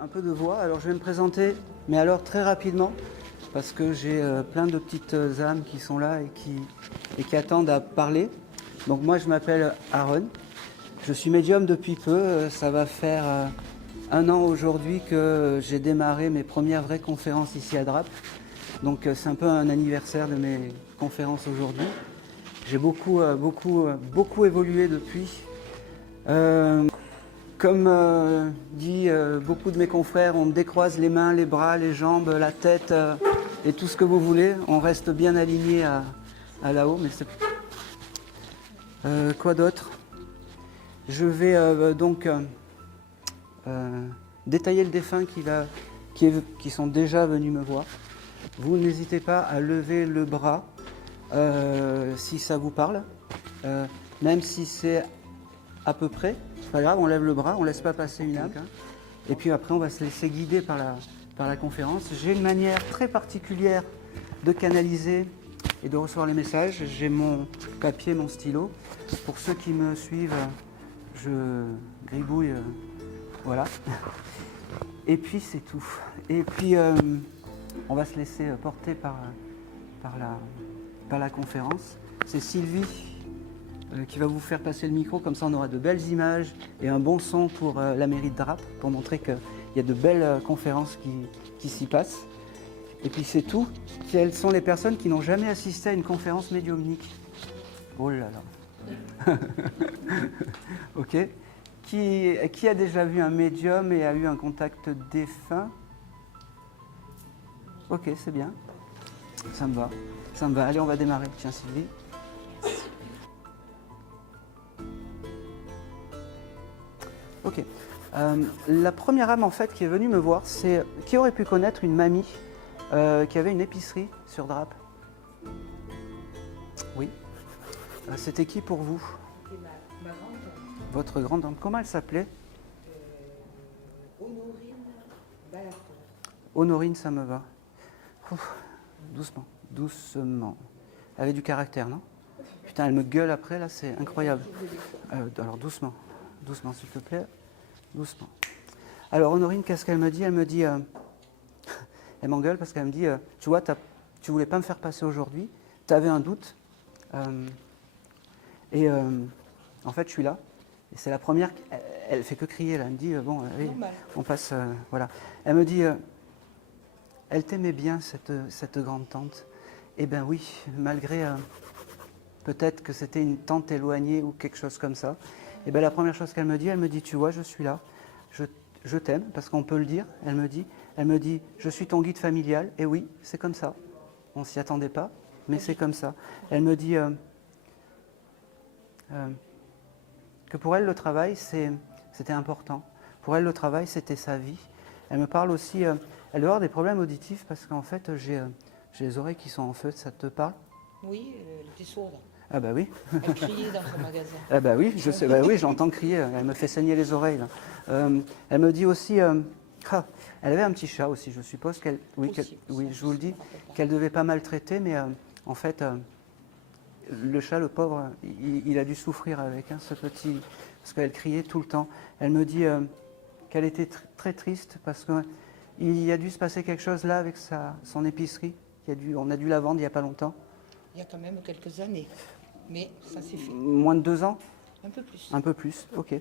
Un peu de voix. Alors je vais me présenter, mais alors très rapidement, parce que j'ai plein de petites âmes qui sont là et qui attendent à parler. Donc moi je m'appelle Aaron, je suis médium depuis peu, ça va faire 1 an aujourd'hui que j'ai démarré mes premières vraies conférences ici à Draps. Donc c'est un peu un anniversaire de mes conférences aujourd'hui. J'ai beaucoup évolué depuis. Comme dit beaucoup de mes confrères, on décroise les mains, les bras, les jambes, la tête et tout ce que vous voulez. On reste bien aligné à là-haut. Mais quoi d'autre? Je vais donc détailler le défunt qui sont déjà venus me voir. Vous n'hésitez pas à lever le bras si ça vous parle, même si c'est à peu près. C'est pas grave, on lève le bras, on ne laisse pas passer une âme. Et puis après, on va se laisser guider par la conférence. J'ai une manière très particulière de canaliser et de recevoir les messages. J'ai mon papier, mon stylo. Pour ceux qui me suivent, je gribouille, voilà. Et puis c'est tout. Et puis on va se laisser porter par la conférence. C'est Sylvie qui va vous faire passer le micro, comme ça on aura de belles images et un bon son pour la mairie de Draps, pour montrer qu'il y a de belles conférences qui s'y passent. Et puis c'est tout. Quelles sont les personnes qui n'ont jamais assisté à une conférence médiumnique? Oh là là. Ok. Qui a déjà vu un médium et a eu un contact défunt? Ok, c'est bien. Ça me va. Ça me va. Allez, on va démarrer. Tiens, Sylvie. Ok. La première âme en fait qui est venue me voir, c'est qui aurait pu connaître une mamie qui avait une épicerie sur Draps? Oui. C'était qui pour vous? C'était ma grande-tante. Votre grande-tante. Comment elle s'appelait? Honorine Balaton. Honorine, ça me va. Ouf, doucement, doucement. Elle avait du caractère, non? Putain, elle me gueule après, là, c'est incroyable. Alors doucement, doucement s'il te plaît. Doucement. Alors Honorine, qu'est-ce qu'elle me dit? Elle me dit, elle m'engueule parce qu'elle me dit, tu vois, tu voulais pas me faire passer aujourd'hui, tu avais un doute, et en fait je suis là. Et c'est la première, elle fait que crier là, elle me dit, bon, allez, on passe, voilà. Elle me dit, elle t'aimait bien cette grande tante. Eh bien oui, malgré peut-être que c'était une tante éloignée ou quelque chose comme ça. Et bien la première chose qu'elle me dit, tu vois, je suis là, je t'aime, parce qu'on peut le dire, elle me dit, je suis ton guide familial, et oui, c'est comme ça. On s'y attendait pas, mais c'est comme ça. Elle me dit que pour elle, le travail, c'était important. Pour elle, le travail, c'était sa vie. Elle me parle aussi, elle doit avoir des problèmes auditifs, parce qu'en fait, j'ai les oreilles qui sont en feu, ça te parle? Oui, elle était sourde. Ah bah oui. Elle criait dans son magasin. Ah bah oui, je sais, bah oui, j'entends crier, elle me fait saigner les oreilles. Là. Elle me dit aussi, elle avait un petit chat aussi, je suppose qu'elle, oui, oui, je vous le dis, qu'elle devait pas maltraiter, mais en fait, le chat, le pauvre, il a dû souffrir avec ce petit, parce qu'elle criait tout le temps. Elle me dit qu'elle était très triste parce qu'il y a dû se passer quelque chose là avec son épicerie, on a dû la vendre il n'y a pas longtemps. Il y a quand même quelques années, mais ça s'est fait. Moins de 2 ans? Un peu plus. Un peu plus, ok.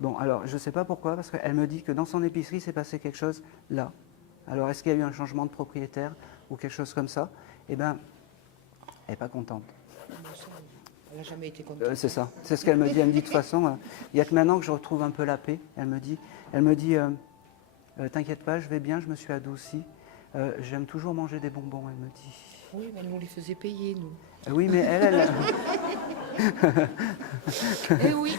Bon, alors je ne sais pas pourquoi, parce qu'elle me dit que dans son épicerie, s'est passé quelque chose là. Alors est-ce qu'il y a eu un changement de propriétaire ou quelque chose comme ça? Eh bien, elle n'est pas contente. Elle n'a jamais été contente. C'est ça, c'est ce qu'elle me dit. Elle me dit de toute façon, il n'y a que maintenant que je retrouve un peu la paix. Elle me dit t'inquiète pas, je vais bien, je me suis adoucie. J'aime toujours manger des bonbons, elle me dit. Oui, mais elle nous les faisait payer, nous. Oui, mais elle... Eh oui.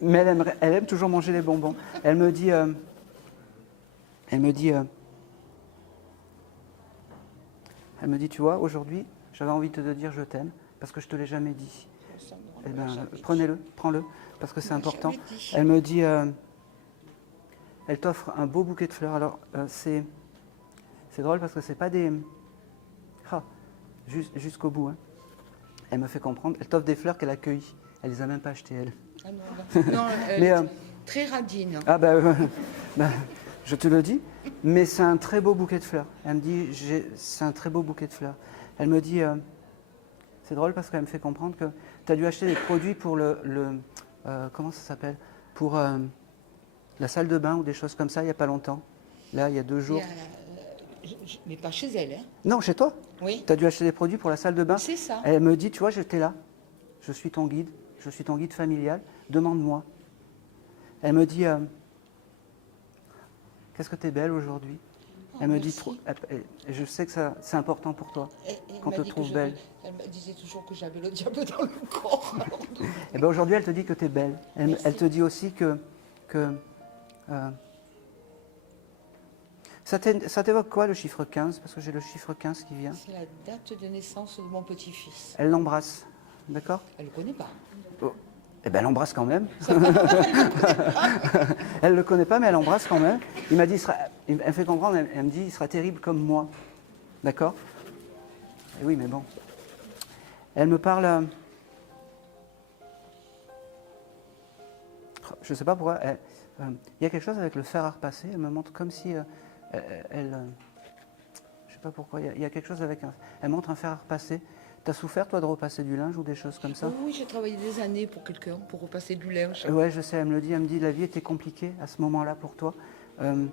Mais elle aime toujours manger les bonbons. Elle me dit, tu vois, aujourd'hui, j'avais envie de te dire je t'aime, parce que je ne te l'ai jamais dit. Eh bien, prends-le, parce que c'est important. Elle me dit, elle t'offre un beau bouquet de fleurs. Alors, c'est drôle parce que c'est pas des... jusqu'au bout. Hein. Elle me fait comprendre, elle t'offre des fleurs qu'elle a cueillies. Elle les a même pas achetées, elle. Ah non, mais Très radine. Ah bah, je te le dis, mais c'est un très beau bouquet de fleurs. Elle me dit, c'est un très beau bouquet de fleurs. Elle me dit, c'est drôle parce qu'elle me fait comprendre que tu as dû acheter des produits pour comment ça s'appelle? Pour la salle de bain ou des choses comme ça il n'y a pas longtemps. Là, il y a 2 jours. Mais pas chez elle, hein. Non, chez toi. Oui. Tu as dû acheter des produits pour la salle de bain. C'est ça. Elle me dit, tu vois, j'étais là. Je suis ton guide familial. Demande-moi. Elle me dit, qu'est-ce que tu es belle aujourd'hui. Elle me dit, et je sais que c'est important pour toi, qu'on te trouve belle. Elle me disait toujours que j'avais le diable dans le corps. Et bien aujourd'hui, elle te dit que tu es belle. Elle te dit aussi que ça t'évoque quoi le chiffre 15? Parce que j'ai le chiffre 15 qui vient. C'est la date de naissance de mon petit-fils. Elle l'embrasse, d'accord? Elle ne le connaît pas. Oh. Eh bien, elle l'embrasse quand même. Elle ne le connaît pas, mais elle l'embrasse quand même. Il m'a dit, elle me fait comprendre, elle me dit, il sera terrible comme moi. D'accord? Et oui, mais bon. Elle me parle... je ne sais pas pourquoi. Il y a quelque chose avec le fer à repasser. Elle me montre comme si... je ne sais pas pourquoi. Il y a quelque chose avec... Elle montre un fer à repasser. T'as souffert, toi, de repasser du linge ou des choses comme ça? Oui, j'ai travaillé des années pour quelqu'un, pour repasser du linge. Ouais, je sais, elle me dit, la vie était compliquée à ce moment-là pour toi. Elle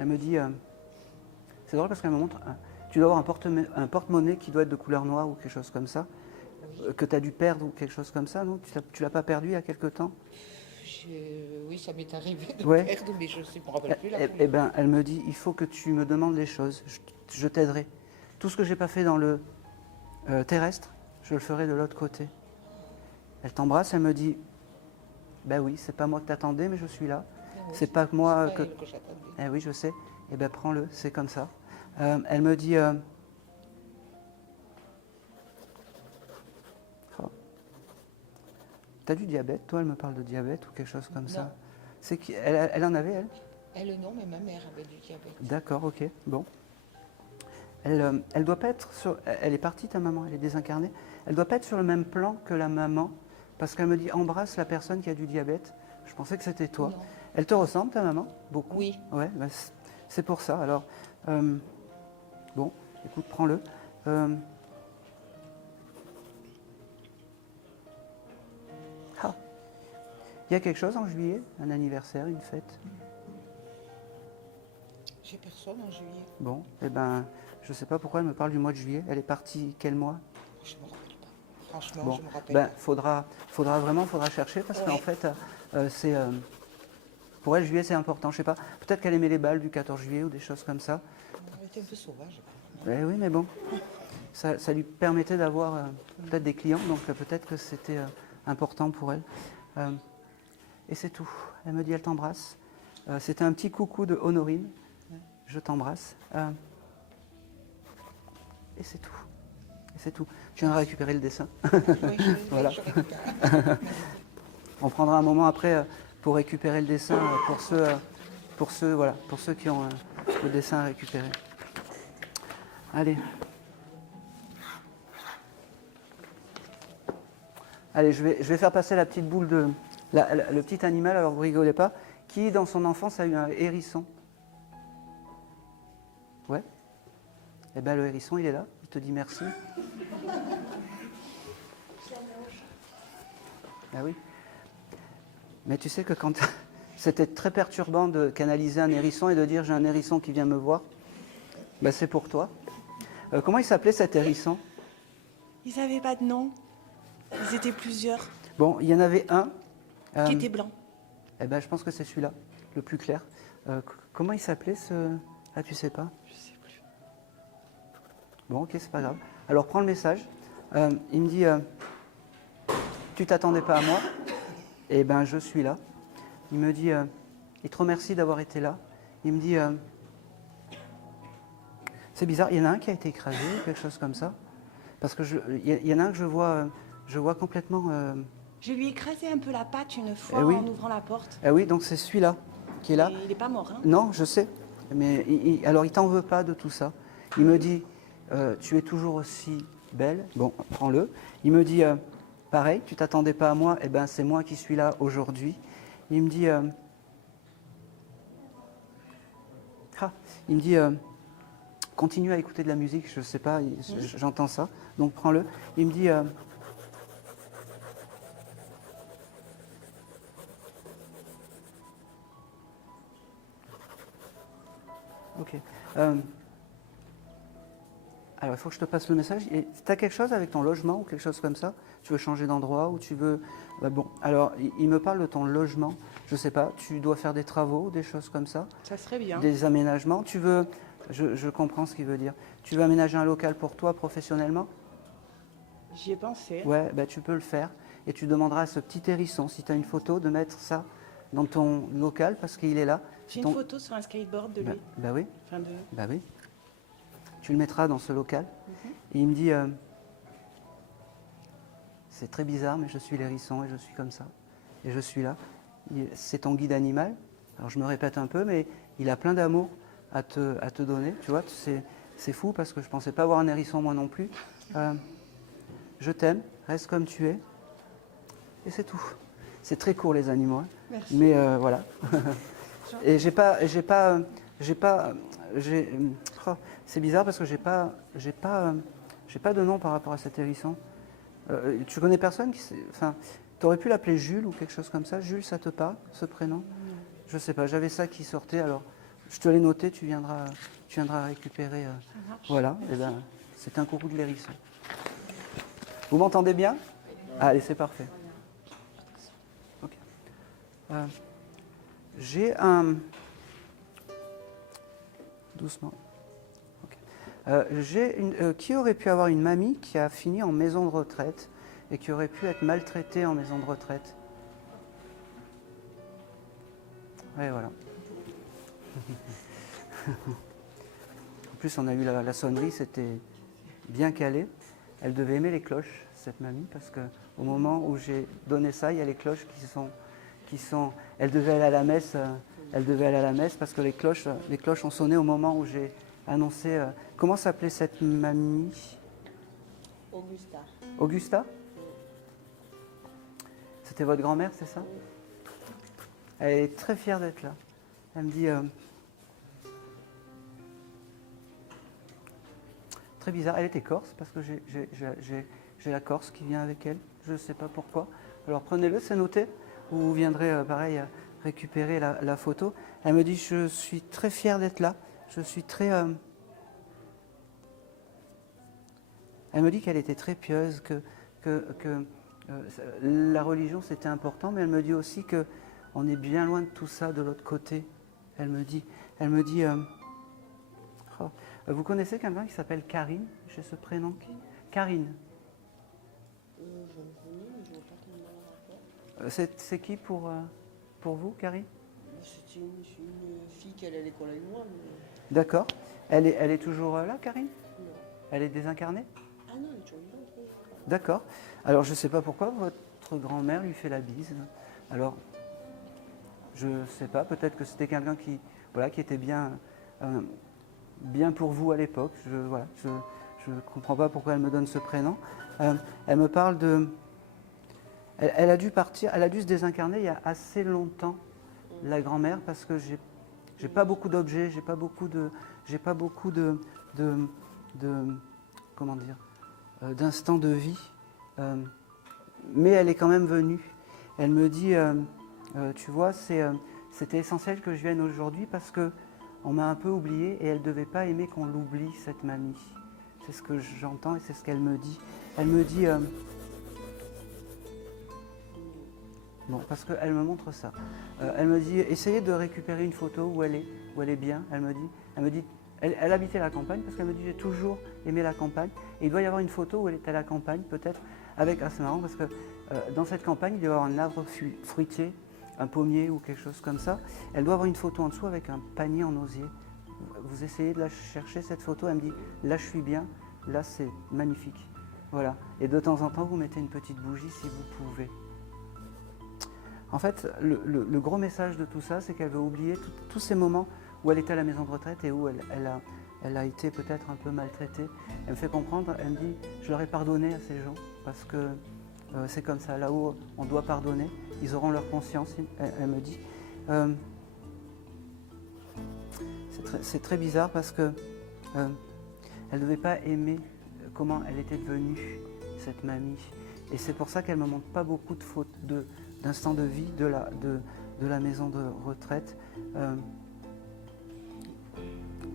me dit, c'est drôle parce qu'elle me montre, tu dois avoir un porte-monnaie qui doit être de couleur noire ou quelque chose comme ça, que tu as dû perdre ou quelque chose comme ça, non? Tu l'as pas perdu il y a quelque temps? Oui, ça m'est arrivé de Ouais. perdre, mais je ne me rappelle plus. Eh bien, elle me dit, il faut que tu me demandes les choses, je t'aiderai. Tout ce que j'ai pas fait dans le terrestre, je le ferai de l'autre côté. Elle t'embrasse, elle me dit, ben oui, c'est pas moi que t'attendais, mais je suis là. C'est pas moi que... Eh oui, je sais. Eh bien, prends-le, c'est comme ça. Elle me dit... T'as du diabète, toi? Elle me parle de diabète ou quelque chose comme ça. C'est qui elle en avait, elle? Elle, non, mais ma mère avait du diabète. D'accord, ok, bon. Elle doit pas être sur... Elle est partie, ta maman, elle est désincarnée. Elle doit pas être sur le même plan que la maman, parce qu'elle me dit, embrasse la personne qui a du diabète. Je pensais que c'était toi. Non. Elle te ressemble, ta maman? Beaucoup? Oui. Ouais, bah, c'est pour ça. Alors, bon, écoute, prends-le. Il y a quelque chose en juillet? Un anniversaire, une fête? J'ai personne en juillet. Bon, eh ben, je ne sais pas pourquoi elle me parle du mois de juillet. Elle est partie quel mois? Je ne me rappelle pas. Franchement, Bon, je me rappelle ben, pas. faudra chercher parce qu'en fait, c'est... pour elle, juillet, c'est important. Je sais pas, peut-être qu'elle aimait les balles du 14 juillet ou des choses comme ça. Elle était un peu sauvage. Eh oui, mais bon, ça lui permettait d'avoir peut-être des clients, donc peut-être que c'était important pour elle. Et c'est tout. Elle me dit, elle t'embrasse. C'était un petit coucou de Honorine. Je t'embrasse. Et c'est tout. Et c'est tout. Tu viens récupérer le dessin. Oui, Voilà. je récupère. On prendra un moment après pour récupérer le dessin pour ceux qui ont le dessin à récupérer. Allez. Allez, je vais faire passer la petite boule de... le petit animal, alors vous rigolez pas, qui dans son enfance a eu un hérisson. Ouais. Eh bien le hérisson, il est là, il te dit merci. Ah oui. Mais tu sais que quand... C'était très perturbant de canaliser un hérisson et de dire j'ai un hérisson qui vient me voir. Ben, c'est pour toi. Comment il s'appelait cet hérisson? Ils n'avaient pas de nom. Ils étaient plusieurs. Bon, il y en avait un. Qui était blanc. Eh ben, je pense que c'est celui-là, le plus clair. Comment il s'appelait ce... Ah, tu sais pas? Je sais plus. Bon, ok, c'est pas grave. Alors, prends le message. Il me dit, tu t'attendais pas à moi? Eh ben, je suis là. Il me dit, il te remercie d'avoir été là. Il me dit, c'est bizarre, il y en a un qui a été écrasé, quelque chose comme ça. Parce que il y en a un que je vois complètement... Je lui ai écrasé un peu la patte une fois oui. en ouvrant la porte. Eh oui, donc c'est celui-là qui est là. Et il n'est pas mort, hein? Non, je sais. Mais alors, il t'en veut pas de tout ça. Il me dit, tu es toujours aussi belle. Bon, prends-le. Il me dit, pareil, tu t'attendais pas à moi, eh ben c'est moi qui suis là aujourd'hui. Il me dit, il me dit continue à écouter de la musique, je sais pas, j'entends ça, donc prends-le. Il me dit, ok. Alors, il faut que je te passe le message. Tu as quelque chose avec ton logement ou quelque chose comme ça? Tu veux changer d'endroit ou tu veux... bon, alors, il me parle de ton logement. Je ne sais pas, tu dois faire des travaux, des choses comme ça? Ça serait bien. Des aménagements. Tu veux... Je comprends ce qu'il veut dire. Tu veux aménager un local pour toi professionnellement? J'y ai pensé. Ouais, ben, tu peux le faire. Et tu demanderas à ce petit hérisson, si tu as une photo, de mettre ça dans ton local parce qu'il est là. J'ai une photo sur un skateboard de lui. Bah oui. Enfin de... Bah oui. Tu le mettras dans ce local. Et il me dit, c'est très bizarre, mais je suis l'hérisson et je suis comme ça. Et je suis là. C'est ton guide animal. Alors je me répète un peu, mais il a plein d'amour à te donner. Tu vois, c'est fou parce que je ne pensais pas avoir un hérisson moi non plus. Je t'aime, reste comme tu es. Et c'est tout. C'est très court les animaux. Hein. Merci. Mais voilà. Et c'est bizarre parce que j'ai pas de nom par rapport à cet hérisson. Tu connais personne enfin, tu aurais pu l'appeler Jules ou quelque chose comme ça. Jules, ça te parle, ce prénom? Je sais pas. J'avais ça qui sortait. Alors, je te l'ai noté. Tu viendras récupérer. Voilà. Et ben, c'est un coucou de l'hérisson. Vous m'entendez bien? Allez, c'est parfait. Ok. J'ai un... Doucement. Okay. Qui aurait pu avoir une mamie qui a fini en maison de retraite et qui aurait pu être maltraitée en maison de retraite? Ouais, voilà. En plus, on a eu la sonnerie, c'était bien calé. Elle devait aimer les cloches, cette mamie, parce qu'au moment où j'ai donné ça, il y a les cloches qui sont... Elle devait aller à la messe. Elle devait aller à la messe parce que les cloches ont sonné au moment où j'ai annoncé... comment s'appelait cette mamie? Augusta. Augusta? C'était votre grand-mère, c'est ça? Elle est très fière d'être là. Elle me dit... très bizarre. Elle était corse parce que j'ai la Corse qui vient avec elle. Je ne sais pas pourquoi. Alors prenez-le, c'est noté. Vous viendrez, pareil... récupérer la photo. Elle me dit, je suis très fière d'être là. Je suis très... Elle me dit qu'elle était très pieuse, que la religion c'était important, mais elle me dit aussi qu'on est bien loin de tout ça de l'autre côté. Elle me dit oh, vous connaissez quelqu'un qui s'appelle Karine? J'ai ce prénom. Karine. C'est qui pour vous, Karine? C'est une fille qui allait à l'école avec moi. Mais... D'accord. Elle est toujours là, Karine? Non. Elle est désincarnée? Ah non, elle est toujours vivante. Oui. D'accord. Alors, je ne sais pas pourquoi votre grand-mère lui fait la bise. Alors, je ne sais pas. Peut-être que c'était quelqu'un qui était bien pour vous à l'époque. Je ne comprends pas pourquoi elle me donne ce prénom. Elle me parle de... Elle a dû partir, elle a dû se désincarner il y a assez longtemps, la grand-mère, parce que j'ai pas beaucoup d'objets, j'ai pas beaucoup de comment dire, d'instants de vie, mais elle est quand même venue. Elle me dit, tu vois, c'était essentiel que je vienne aujourd'hui parce que on m'a un peu oublié et elle ne devait pas aimer qu'on l'oublie, cette mamie. C'est ce que j'entends et c'est ce qu'elle me dit. Elle me dit... bon, parce qu'elle me montre ça. Elle me dit, essayez de récupérer une photo où elle est bien. Elle me dit, elle habitait la campagne parce qu'elle me dit, j'ai toujours aimé la campagne. Et il doit y avoir une photo où elle est à la campagne, peut-être, avec... Ah, c'est marrant parce que dans cette campagne, il doit y avoir un arbre fruitier, un pommier ou quelque chose comme ça. Elle doit avoir une photo en dessous avec un panier en osier. Vous essayez de la chercher, cette photo. Elle me dit, là, je suis bien. Là, c'est magnifique. Voilà. Et de temps en temps, vous mettez une petite bougie si vous pouvez. En fait, le gros message de tout ça, c'est qu'elle veut oublier tous ces moments où elle était à la maison de retraite et où elle a été peut-être un peu maltraitée. Elle me fait comprendre, elle me dit, je leur ai pardonné à ces gens parce que c'est comme ça, là-haut on doit pardonner, ils auront leur conscience, elle me dit. C'est très bizarre parce que elle ne devait pas aimer comment elle était devenue, cette mamie. Et c'est pour ça qu'elle ne me montre pas beaucoup de photos d'instants de vie de la maison de retraite.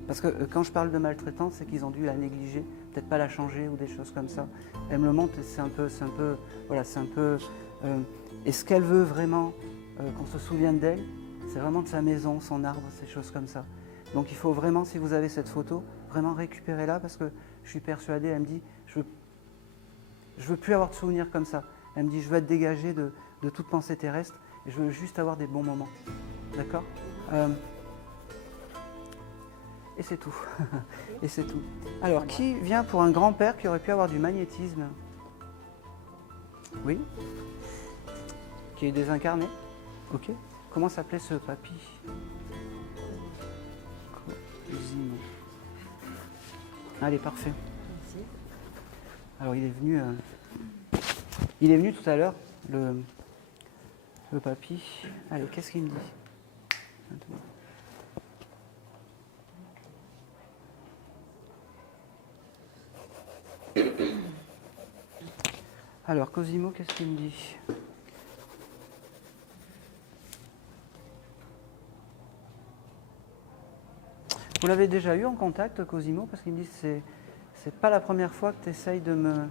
Parce que quand je parle de maltraitance, c'est qu'ils ont dû la négliger, peut-être pas la changer ou des choses comme ça. Elle me le montre, c'est un peu, voilà, c'est un peu. Et ce qu'elle veut vraiment, qu'on se souvienne d'elle, c'est vraiment de sa maison, son arbre, ces choses comme ça. Donc il faut vraiment, si vous avez cette photo, vraiment récupérer-la parce que je suis persuadée, elle me dit, je veux plus avoir de souvenirs comme ça. Elle me dit, je veux être dégagée de toute pensée terrestre et je veux juste avoir des bons moments. D'accord ? Et c'est tout. Et c'est tout. Alors, qui vient pour un grand-père qui aurait pu avoir du magnétisme ? Oui ? Qui est désincarné ? Ok. Comment s'appelait ce papy ? Cosimo. Allez, parfait. Merci. Alors, il est venu tout à l'heure, le papy. Allez, qu'est-ce qu'il me dit ? Attends. Alors, Cosimo, qu'est-ce qu'il me dit ? Vous l'avez déjà eu en contact, Cosimo ? Parce qu'il me dit que c'est pas la première fois que tu essayes de me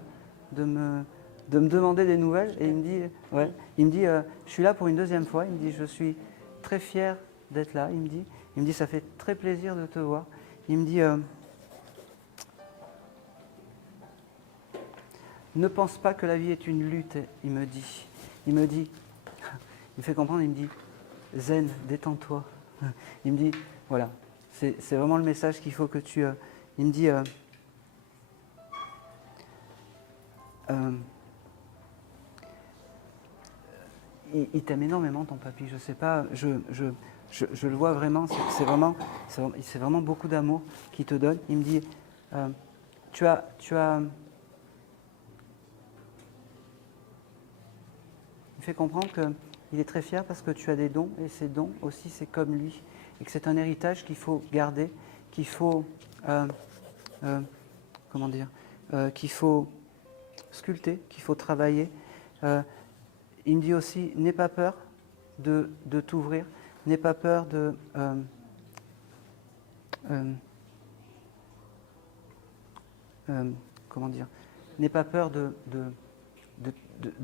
demander des nouvelles. Et il me dit, ouais, je suis là pour une deuxième fois. Il me dit, je suis très fier d'être là. Il me dit, ça fait très plaisir de te voir. Il me dit, ne pense pas que la vie est une lutte, il me dit. Il me fait comprendre, il me dit, zen, détends-toi. Il me dit, voilà, c'est vraiment le message qu'il faut que tu... il me dit, il t'aime énormément ton papy, je sais pas, je le vois vraiment, c'est vraiment beaucoup d'amour qu'il te donne. Il me dit, tu as fait comprendre qu'il est très fier parce que tu as des dons et ces dons aussi c'est comme lui et que c'est un héritage qu'il faut garder, qu'il faut qu'il faut sculpter, qu'il faut travailler. Il me dit aussi n'aie pas peur de t'ouvrir, n'aie pas peur de n'aie pas peur de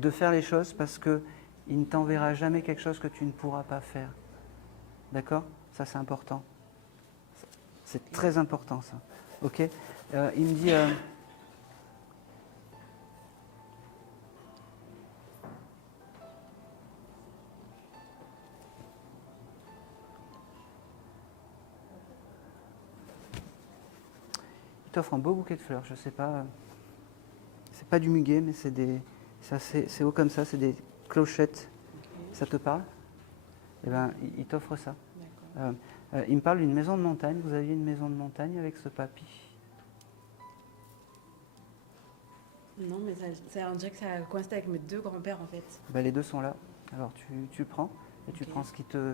faire les choses parce qu'il ne t'enverra jamais quelque chose que tu ne pourras pas faire. D'accord ? Ça, c'est important. C'est très important, ça. Ok ? Il me dit... il t'offre un beau bouquet de fleurs, je sais pas... C'est pas du muguet, mais c'est haut comme ça, c'est des clochettes. Okay. Ça te parle ? Eh ben, il t'offre ça. Il me parle d'une maison de montagne. Vous aviez une maison de montagne avec ce papy ? Non, mais on dirait que ça coïncide avec mes deux grands-pères en fait. Ben, les deux sont là. Alors tu prends et tu prends ce qui te...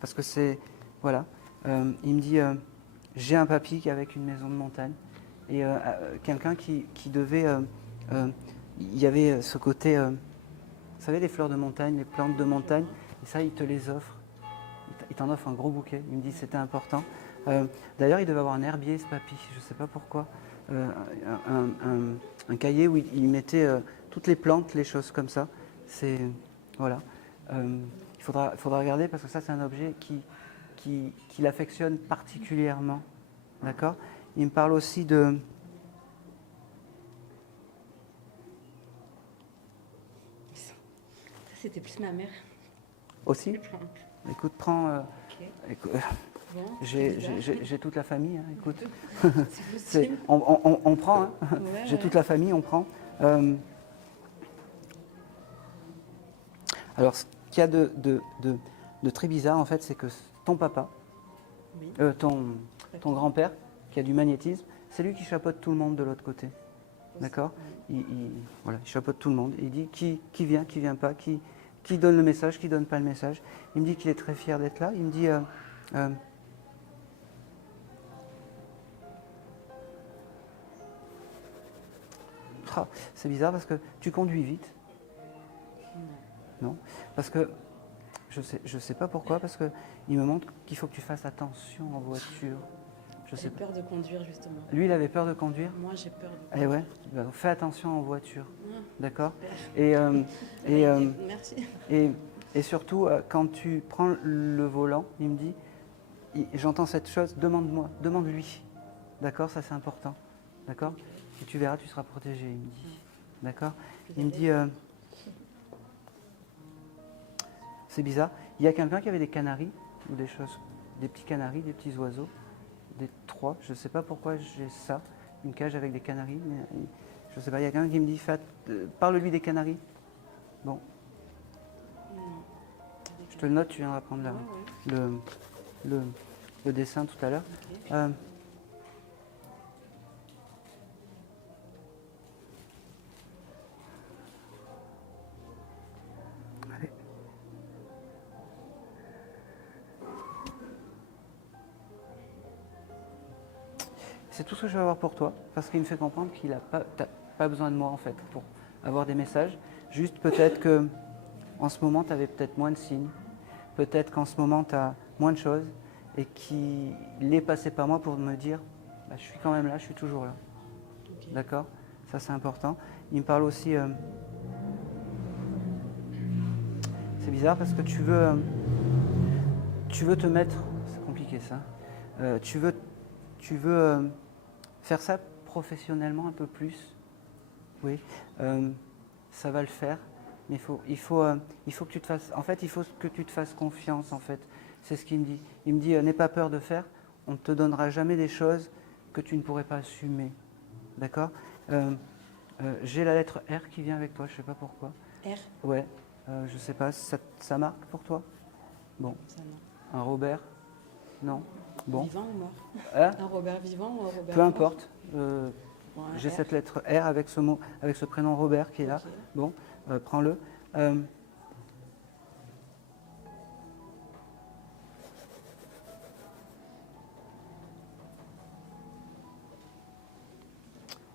Parce que c'est... Voilà. Il me dit, j'ai un papy avec une maison de montagne. Et quelqu'un qui devait... il y avait ce côté... vous savez, les fleurs de montagne, les plantes de montagne, et ça, il te les offre. Il t'en offre un gros bouquet. Il me dit que c'était important. D'ailleurs, il devait avoir un herbier, ce papy. Je ne sais pas pourquoi. Un cahier où il mettait toutes les plantes, les choses comme ça. C'est... Voilà. Il faudra regarder parce que ça, c'est un objet qui l'affectionne particulièrement. D'accord ? Il me parle aussi de... C'était plus ma mère. Aussi ? Écoute, prends... Okay. Bon, j'ai toute la famille, hein, écoute. C'est on prend, hein. Ouais, j'ai toute la famille, on prend. Alors, ce qu'il y a de très bizarre, en fait, c'est que ton papa, oui. ton grand-père, qui a du magnétisme, c'est lui qui chapeaute tout le monde de l'autre côté. D'accord. Voilà, il chapeaute tout le monde. Il dit qui vient, qui vient pas, qui donne le message, qui donne pas le message. Il me dit qu'il est très fier d'être là. Il me dit ah, c'est bizarre parce que tu conduis vite. Non, parce que je sais pas pourquoi, parce que il me montre qu'il faut que tu fasses attention en voiture. Je sais J'ai pas. peur de conduire, justement. Lui, il avait peur de conduire. Moi, j'ai peur de Eh conduire. ouais, bah, fais attention en voiture, Ah, d'accord. super. Et Merci. et surtout, quand tu prends le volant, il me dit, j'entends cette chose, demande-moi, demande-lui, d'accord, ça c'est important, d'accord. Et tu verras, tu seras protégé, il me dit, d'accord. Il me dit, c'est bizarre, il y a quelqu'un qui avait des canaris, ou des choses, des petits canaris, des petits oiseaux, des trois, je ne sais pas pourquoi j'ai ça, une cage avec des canaris, mais je ne sais pas, il y a quelqu'un qui me dit, parle-lui des canaris. Bon, Non. je te le note, tu viendras prendre là, Ouais, ouais. le dessin tout à l'heure. Ok. Allez. C'est tout ce que je vais avoir pour toi, parce qu'il me fait comprendre qu'il n'a pas besoin de moi en fait pour avoir des messages. Juste peut-être que en ce moment tu avais peut-être moins de signes, peut-être qu'en ce moment tu as moins de choses et qu'il est passé par moi pour me dire bah, je suis quand même là, je suis toujours là. Ok. D'accord. Ça c'est important. Il me parle aussi. C'est bizarre parce que tu veux te mettre. C'est compliqué ça. Tu veux faire ça professionnellement un peu plus. Oui. Ça va le faire. Mais il faut que tu te fasses. En fait, il faut que tu te fasses confiance. En fait, c'est ce qu'il me dit. Il me dit n'aie pas peur de faire. On ne te donnera jamais des choses que tu ne pourrais pas assumer. D'accord. J'ai la lettre R qui vient avec toi. Je ne sais pas pourquoi. R. Ouais. Je sais pas. Ça marque pour toi. Bon. Ça, non. Un Robert. Non. Bon. Vivant ou mort? Hein. Un Robert vivant ou un Robert Peu mort? importe. Bon, un J'ai R. cette lettre R avec ce mot, avec ce prénom Robert qui est là. Ok. Bon, prends-le.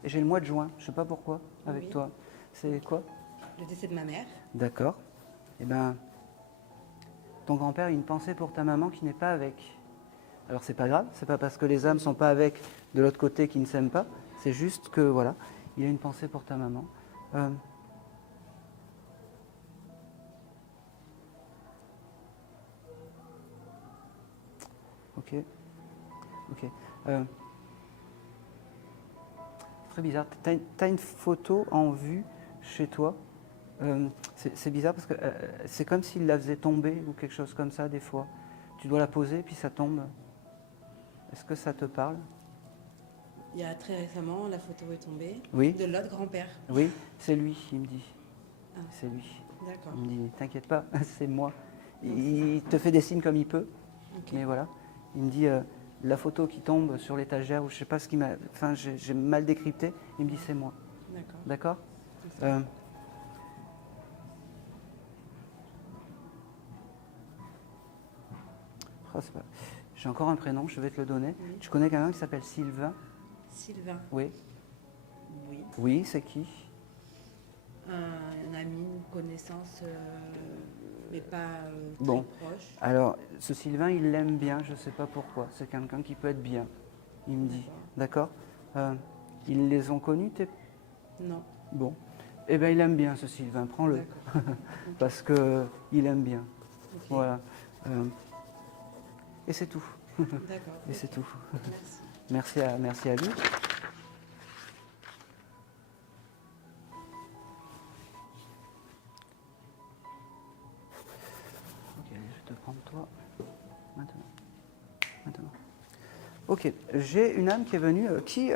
Et j'ai le mois de juin, je ne sais pas pourquoi, avec Oui. toi. C'est quoi? Le décès de ma mère. D'accord. Eh bien, ton grand-père a une pensée pour ta maman qui n'est pas avec. Alors c'est pas grave, c'est pas parce que les âmes sont pas avec de l'autre côté qui ne s'aiment pas. C'est juste que voilà, il a une pensée pour ta maman. Ok. Ok. Très bizarre. Tu as une photo en vue chez toi. C'est bizarre parce que c'est comme s'il la faisait tomber ou quelque chose comme ça des fois. Tu dois la poser puis ça tombe. Est-ce que ça te parle? Il y a très récemment, la photo est tombée. Oui. De l'autre grand-père. Oui, c'est lui, il me dit. Ah. C'est lui. D'accord. Il me dit, t'inquiète pas, c'est moi. Il te fait des signes comme il peut. Ok. Mais voilà. Il me dit, la photo qui tombe sur l'étagère, ou je sais pas ce qui m'a. Enfin, j'ai mal décrypté. Il me dit, c'est moi. D'accord. D'accord. C'est ça. Oh, c'est pas- J'ai encore un prénom, je vais te le donner. Oui. Tu connais quelqu'un qui s'appelle Sylvain? Sylvain. Oui. Oui. Oui, c'est qui? Un ami, une connaissance, mais pas Bon. très proche. Alors, ce Sylvain, il l'aime bien, je ne sais pas pourquoi. C'est quelqu'un qui peut être bien, il me dit. D'accord. Ils les ont connus, Non. Bon. Eh bien, il aime bien ce Sylvain, prends-le. D'accord. Parce qu'il aime bien. Ok. Voilà. Et c'est tout. D'accord. Et c'est tout. Merci. Merci à lui. Ok, je vais te prendre toi maintenant. Ok, j'ai une âme qui est venue, qui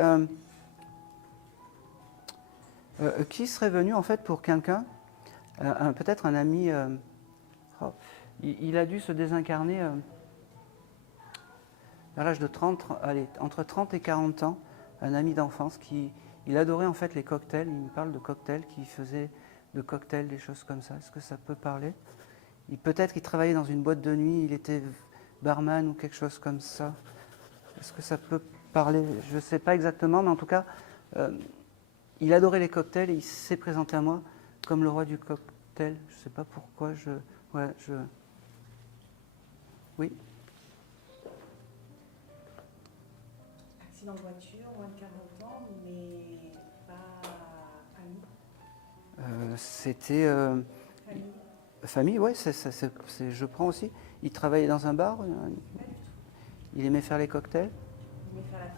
serait venue en fait pour quelqu'un, peut-être un ami. Il a dû se désincarner vers l'âge de 30, allez, entre 30 et 40 ans, un ami d'enfance qui il adorait en fait les cocktails. Il me parle de cocktails, qu'il faisait de cocktails, des choses comme ça. Est-ce que ça peut parler? Peut-être qu'il travaillait dans une boîte de nuit, il était barman ou quelque chose comme ça. Est-ce que ça peut parler? Je ne sais pas exactement, mais en tout cas, il adorait les cocktails et il s'est présenté à moi comme le roi du cocktail. Je ne sais pas pourquoi. Oui. Accident de voiture, moins de 40 ans, mais pas famille. C'était Famille. famille, ouais, je prends aussi. Il travaillait dans un bar, il aimait faire les cocktails. Il aimait faire la fête.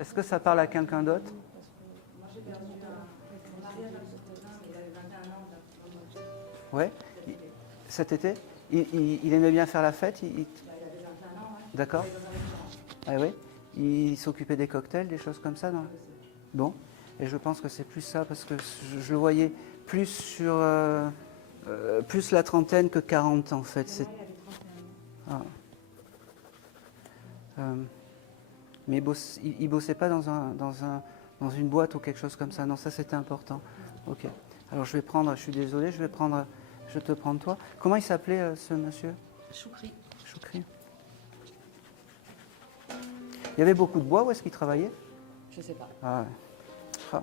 Est-ce que ça parle à quelqu'un d'autre? Moi, j'ai perdu un mariage à mon cousin, il avait 21 ans. Ouais. Cet été, il aimait bien faire la fête. Il avait 21 ans, ouais. D'accord. Il était dans un restaurant. Ah oui. Il s'occupait des cocktails, des choses comme ça, non? Bon. Et je pense que c'est plus ça parce que je le voyais plus sur plus la trentaine que 40 en fait. Il avait 31 ans. Ah. Mais il bossait pas dans une boîte ou quelque chose comme ça. Non, ça c'était important. Ok. Alors je suis désolé, je te prends toi. Comment il s'appelait ce monsieur? Choukri. Choukri. Il y avait beaucoup de bois, où est-ce qu'il travaillait? Je sais pas. Ah ouais. Ah.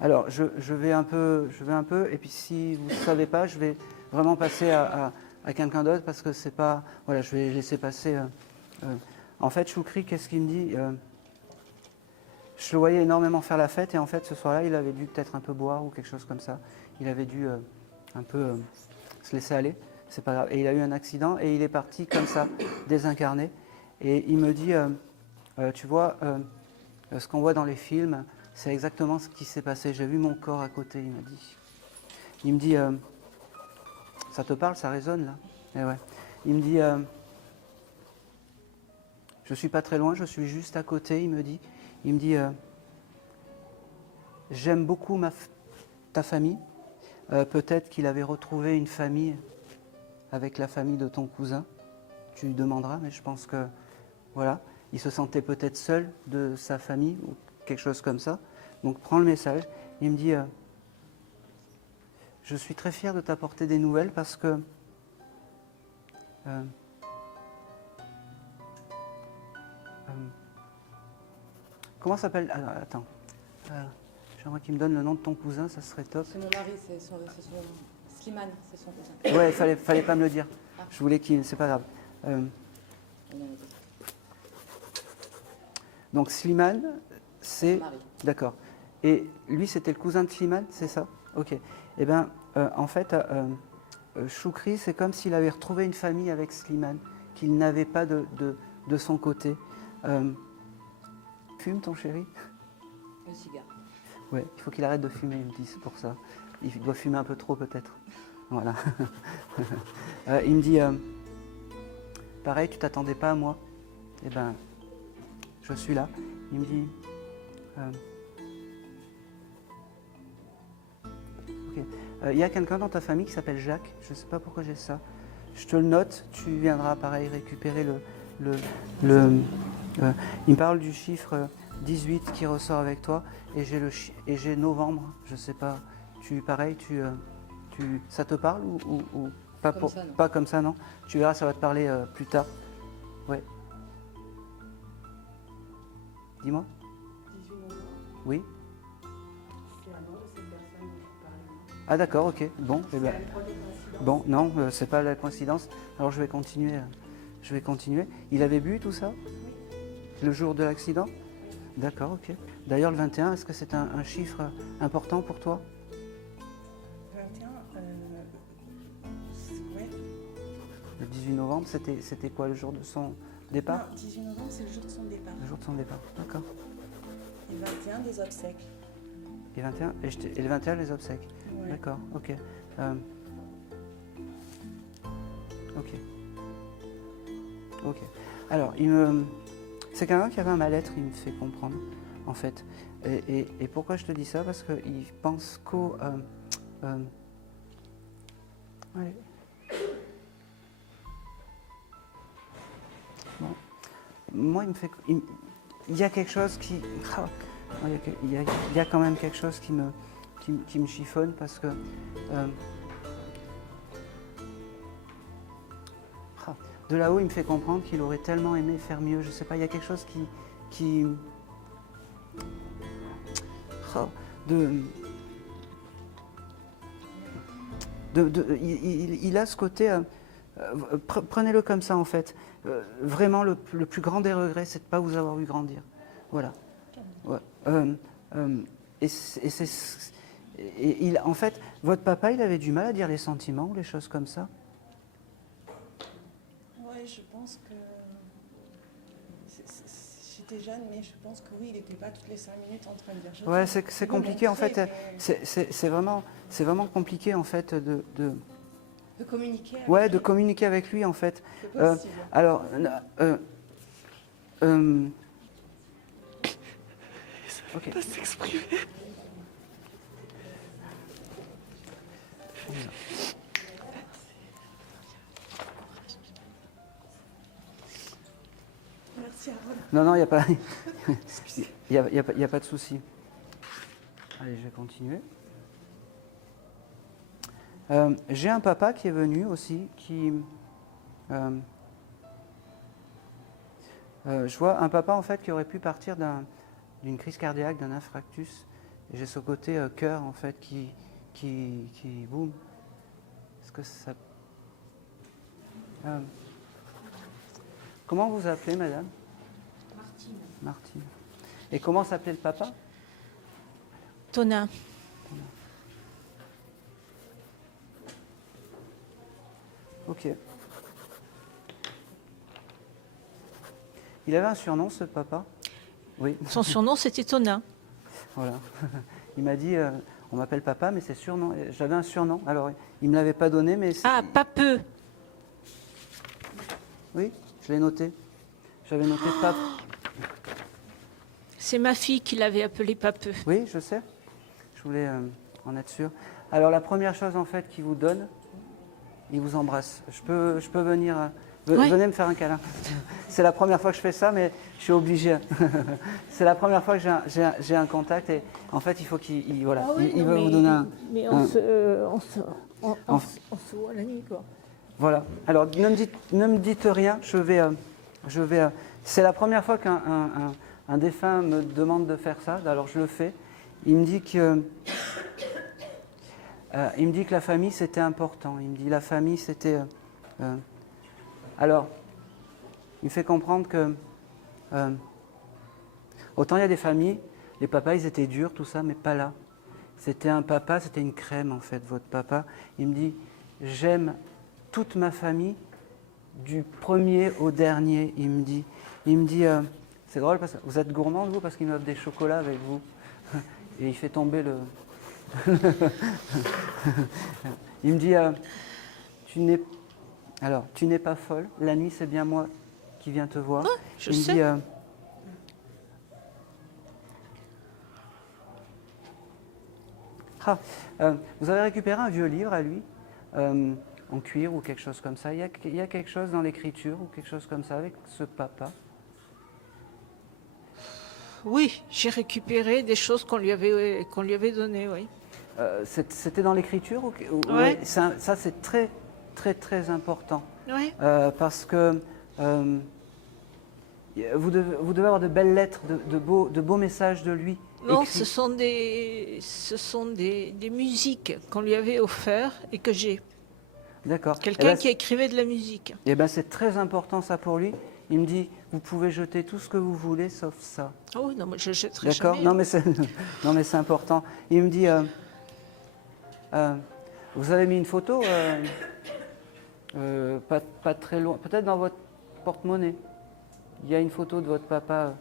Alors je vais un peu, et puis si vous ne savez pas, je vais vraiment passer à quelqu'un d'autre parce que c'est pas. Voilà, je vais laisser passer. En fait, Choukri, qu'est-ce qu'il me dit? Je le voyais énormément faire la fête et en fait, ce soir-là, il avait dû peut-être un peu boire ou quelque chose comme ça. Il avait dû un peu se laisser aller. C'est pas grave. Et il a eu un accident et il est parti comme ça, désincarné. Et il me dit, tu vois, ce qu'on voit dans les films, c'est exactement ce qui s'est passé. J'ai vu mon corps à côté, il m'a dit. Il me dit, ça te parle, ça résonne là? Eh ouais. Il me dit, je suis pas très loin, je suis juste à côté, il me dit. Il me dit, j'aime beaucoup ta famille. Peut-être qu'il avait retrouvé une famille avec la famille de ton cousin. Tu lui demanderas, mais je pense que, voilà, il se sentait peut-être seul de sa famille ou quelque chose comme ça. Donc prends le message. Il me dit, je suis très fier de t'apporter des nouvelles parce que comment s'appelle? Attends. J'aimerais qu'il me donne le nom de ton cousin, ça serait top. C'est mon mari, c'est son Slimane, c'est son cousin. Ouais, fallait pas me le dire. Ah. Je voulais qu'il. C'est pas grave. Donc Slimane, c'est. Mon mari. D'accord. Et lui, c'était le cousin de Slimane, c'est ça? Ok. Eh bien, en fait, Choukri, c'est comme s'il avait retrouvé une famille avec Slimane, qu'il n'avait pas de son côté. Fume ton chéri? Le cigare. Ouais, il faut qu'il arrête de fumer, il me dit, c'est pour ça. Il doit fumer un peu trop peut-être. Voilà. Il me dit, pareil, tu t'attendais pas à moi. Eh ben, je suis là. Il me dit, ok. Il y a quelqu'un dans ta famille qui s'appelle Jacques. Je ne sais pas pourquoi j'ai ça. Je te le note. Tu viendras, pareil, récupérer il me parle du chiffre 18 qui ressort avec toi et j'ai novembre. Je sais pas. Pareil, ça te parle ou pas Comme ça, non. pas comme ça, non? Tu verras, ça va te parler plus tard. Ouais. Dis-moi. 18 novembre, Oui. c'est la mort de cette personne dont je vous parlais. Ah d'accord, ok. Bon, eh C'est ben, la preuve de coïncidence. bon, non, c'est pas la coïncidence. Alors je vais continuer. Il avait bu tout ça? Le jour de l'accident? D'accord, ok. D'ailleurs, le 21, est-ce que c'est un chiffre important pour toi? 21, ouais. Le 18 novembre, c'était quoi le jour de son départ? Non, 18 novembre, c'est le jour de son départ. Le jour de son départ, d'accord. Et 21, des obsèques. Et 21, et le 21, les obsèques. Ouais. D'accord, ok. Ok. Ok. Alors, c'est quelqu'un qui avait un mal-être, il me fait comprendre, en fait. Et pourquoi je te dis ça? Parce qu'il pense qu'au... allez. Bon. Moi, il y a quelque chose qui... ah, il y a quand même quelque chose qui me chiffonne parce que... de là-haut, il me fait comprendre qu'il aurait tellement aimé faire mieux. Je sais pas, il y a quelque chose qui il a ce côté... prenez-le comme ça, en fait. Vraiment, le plus grand des regrets, c'est de ne pas vous avoir vu grandir. Voilà. Ouais. En fait, votre papa, il avait du mal à dire les sentiments ou les choses comme ça? Ouais, je pense que j'étais jeune, mais je pense que oui, il n'était pas toutes les 5 minutes en train de dire. Ouais, c'est compliqué en fait. C'est vraiment compliqué en fait de communiquer. Ouais, de communiquer avec lui en fait. C'est possible. Alors, ok. Pas s'exprimer. Merci Aaron. Non, il n'y a pas, y a pas de souci. Allez, je vais continuer. J'ai un papa qui est venu aussi, je vois un papa en fait qui aurait pu partir d'une crise cardiaque, d'un infarctus. Et j'ai ce côté cœur en fait qui boum. Est-ce que ça... comment vous appelez, madame? Martine. Martine. Et comment s'appelait le papa? Tonin. Ok. Il avait un surnom, ce papa? Oui. Son surnom, c'était Tonin. Voilà. Il m'a dit, on m'appelle papa, mais c'est surnom. J'avais un surnom. Alors, il ne me l'avait pas donné, mais... Ah, Papeux. Oui, je l'ai noté. J'avais noté pape. C'est ma fille qui l'avait appelé Papeux. Oui, je sais. Je voulais en être sûr. Alors, la première chose, en fait, qu'il vous donne, il vous embrasse. Je peux venir... Oui. Venez me faire un câlin. C'est la première fois que je fais ça, mais je suis obligé. C'est la première fois que j'ai un contact et en fait, il faut qu'il voilà, il veut vous donner un... Mais un- on se voit la nuit, quoi. Voilà. Alors, ne me dites rien. Je vais. C'est la première fois qu'un défunt me demande de faire ça. Alors, je le fais. Il me dit que la famille c'était important. Il me dit la famille c'était. Alors, il me fait comprendre que autant il y a des familles, les papas ils étaient durs, tout ça, mais pas là. C'était un papa, c'était une crème en fait, votre papa. Il me dit j'aime toute ma famille, du premier au dernier, il me dit. C'est drôle parce que vous êtes gourmande vous parce qu'il m'offre des chocolats avec vous. Et il fait tomber le... il me dit, tu n'es pas folle, la nuit c'est bien moi qui viens te voir. Ah, je il sais. me dit, vous avez récupéré un vieux livre à lui, en cuir ou quelque chose comme ça. Il y a quelque chose dans l'écriture ou quelque chose comme ça avec ce papa. Oui, j'ai récupéré des choses qu'on lui avait données, oui. C'était dans l'écriture ou- Ouais. Ça c'est très très très important Oui. parce que vous devez avoir de belles lettres, de beaux messages de lui. Non, écrits. ce sont des musiques qu'on lui avait offertes et que j'ai. D'accord. Quelqu'un qui écrivait de la musique. Eh ben, c'est très important ça pour lui. Il me dit, vous pouvez jeter tout ce que vous voulez sauf ça. Ah oui, non, moi je ne jetterai D'accord. jamais. Non mais c'est non mais c'est important. Il me dit, vous avez mis une photo, pas très loin, peut-être dans votre porte-monnaie. Il y a une photo de votre papa.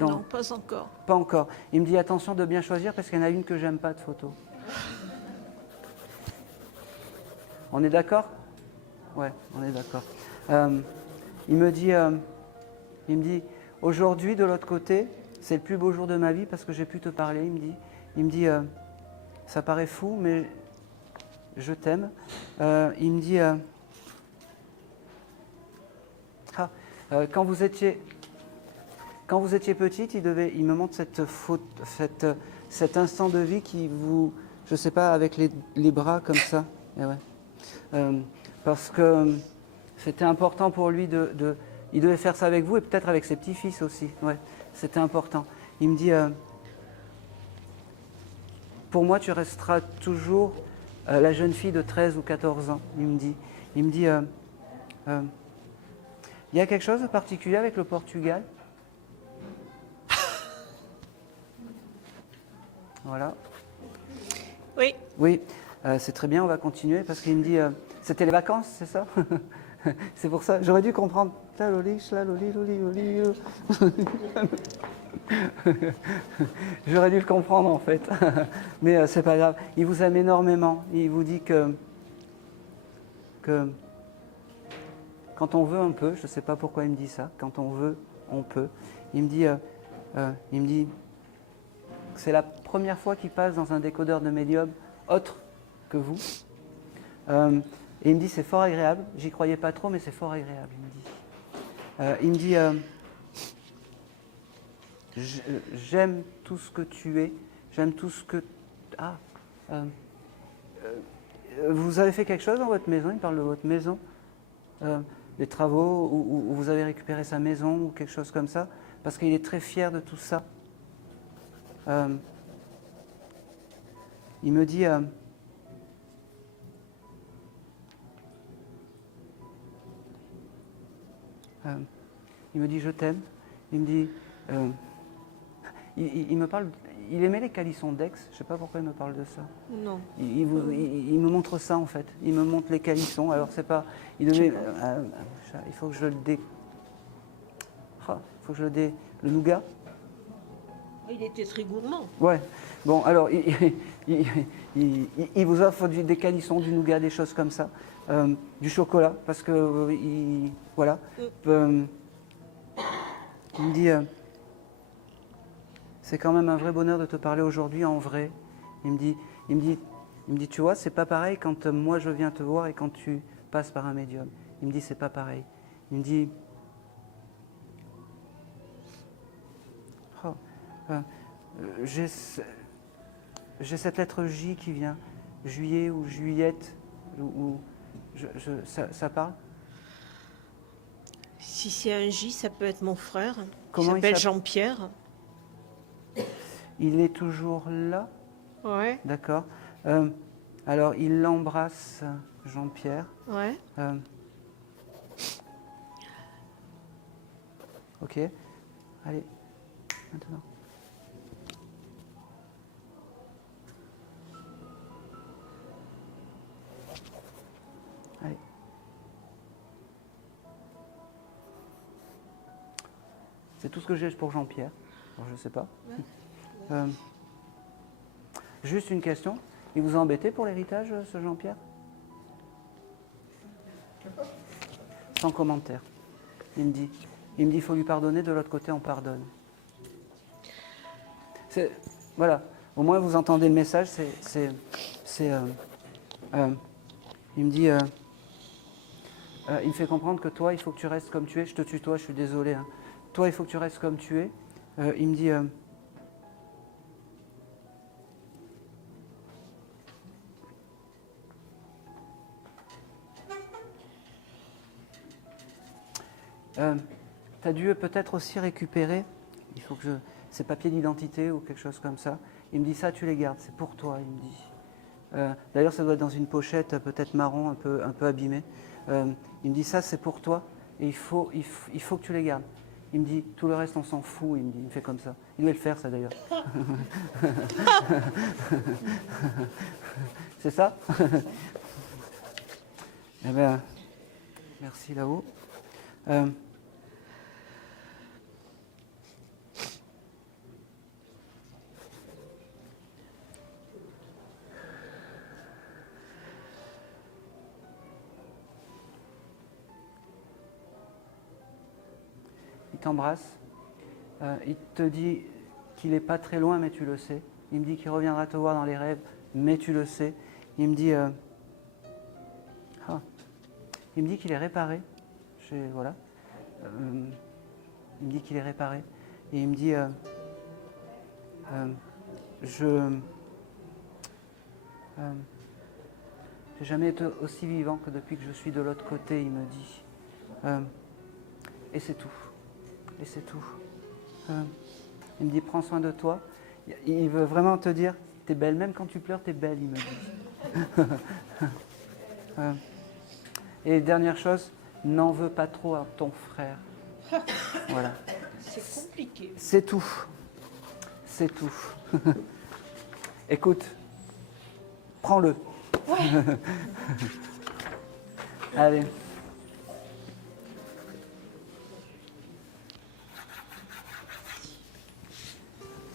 Non, pas encore. Pas encore. Il me dit attention de bien choisir parce qu'il y en a une que j'aime pas de photo. On est d'accord? Ouais, on est d'accord. Il me dit, aujourd'hui de l'autre côté, c'est le plus beau jour de ma vie parce que j'ai pu te parler. Il me dit, ça paraît fou, mais je t'aime. Il me dit, quand vous étiez petite, il me montre cet instant de vie qui vous, je sais pas, avec les bras comme ça. Et ouais. Parce que c'était important pour lui il devait faire ça avec vous et peut-être avec ses petits-fils aussi. Ouais, c'était important. Il me dit, pour moi, tu resteras toujours la jeune fille de 13 ou 14 ans. Il me dit, il y a quelque chose de particulier avec le Portugal? Voilà. Oui. Oui, c'est très bien, on va continuer parce qu'il me dit, c'était les vacances, c'est ça? C'est pour ça, j'aurais dû comprendre. J'aurais dû le comprendre en fait, mais c'est pas grave. Il vous aime énormément. Il vous dit que quand on veut, on peut. Je ne sais pas pourquoi il me dit ça. Quand on veut, on peut. Il me dit que c'est la première fois qu'il passe dans un décodeur de médium autre que vous. Et il me dit c'est fort agréable. J'y croyais pas trop, mais c'est fort agréable. Il me dit j'aime tout ce que tu es. J'aime tout ce que vous avez fait quelque chose dans votre maison. Il parle de votre maison. Des travaux où vous avez récupéré sa maison ou quelque chose comme ça, parce qu'il est très fier de tout ça. Il me dit je t'aime. Il me dit il me parle. Il aimait les calissons d'Aix. Je ne sais pas pourquoi il me parle de ça. Non. Il me montre ça en fait. Il me montre les calissons. Alors c'est pas. Il devait. Il faut que je le dé. Il faut que je le dé. Le nougat. Il était très gourmand. Ouais. Bon, alors il vous offre des calissons, du nougat, des choses comme ça, du chocolat, parce que voilà. Il me dit. C'est quand même un vrai bonheur de te parler aujourd'hui en vrai. Il me dit, tu vois, c'est pas pareil quand moi je viens te voir et quand tu passes par un médium. Il me dit, c'est pas pareil. Il me dit, j'ai cette lettre J qui vient, juillet ou juillette, ça parle? Si c'est un J, ça peut être mon frère. Comment il s'appelle Jean-Pierre. Il est toujours là? Ouais. D'accord. Alors, il l'embrasse, Jean-Pierre. Ouais. Ok. Allez, maintenant. Allez. C'est tout ce que j'ai pour Jean-Pierre. Alors, je ne sais pas. Ouais. Juste une question. Il vous a embêté pour l'héritage, ce Jean-Pierre? Sans commentaire. Il me dit, il faut lui pardonner, de l'autre côté, on pardonne. Voilà. Au moins, vous entendez le message. Il me dit, il me fait comprendre que toi, il faut que tu restes comme tu es. Je te tutoie, je suis désolé. Hein. Toi, il faut que tu restes comme tu es. Il me dit... tu as dû peut-être aussi récupérer, il faut que ces papiers d'identité ou quelque chose comme ça. Il me dit ça, tu les gardes, c'est pour toi, il me dit. D'ailleurs, ça doit être dans une pochette peut-être marron, un peu abîmée. Il me dit ça, c'est pour toi, et il faut que tu les gardes. Il me dit, tout le reste, on s'en fout, il me fait comme ça. Il devait le faire, ça, d'ailleurs. C'est ça? Eh bien, merci là-haut. Il t'embrasse, il te dit qu'il n'est pas très loin, mais tu le sais. Il me dit qu'il reviendra te voir dans les rêves, mais tu le sais. Il me dit, il me dit qu'il est réparé. Voilà. Il me dit qu'il est réparé. Et il me dit, j'ai jamais été aussi vivant que depuis que je suis de l'autre côté, il me dit. Et c'est tout. Et c'est tout. Il me dit, prends soin de toi. Il veut vraiment te dire, t'es belle, même quand tu pleures, t'es belle, il me dit. Et dernière chose, n'en veux pas trop à ton frère. Voilà. C'est compliqué. C'est tout. C'est tout. Écoute, prends-le. Allez.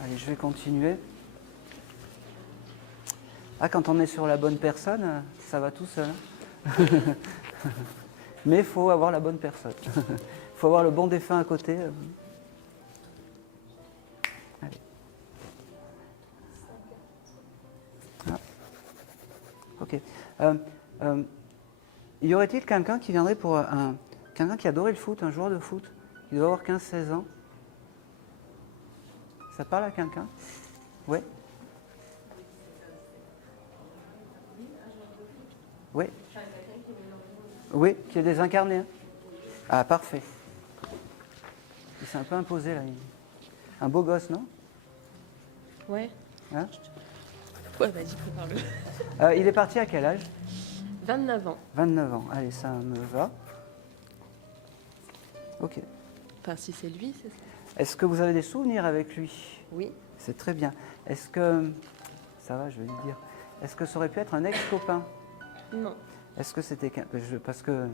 Allez, je vais continuer. Ah, quand on est sur la bonne personne, ça va tout seul. Mais il faut avoir la bonne personne. Il faut avoir le bon défunt à côté. Allez. Ah. Ok. Y aurait-il quelqu'un qui viendrait pour quelqu'un qui adorait le foot, un joueur de foot, qui doit avoir 15-16 ans? Ça parle à quelqu'un? Oui. Oui. Oui, qui est désincarné. Hein. Ah, parfait. Il s'est un peu imposé là. Un beau gosse, non? Ouais. Hein? Ouais, vas-y, prépare-le. Il est parti à quel âge? 29 ans. 29 ans. Allez, ça me va. Ok. Enfin, si c'est lui, c'est ça. Est-ce que vous avez des souvenirs avec lui? Oui. C'est très bien. Est-ce que... Ça va, je vais lui dire. Est-ce que ça aurait pu être un ex-copain? Non. Est-ce que c'était... Parce que...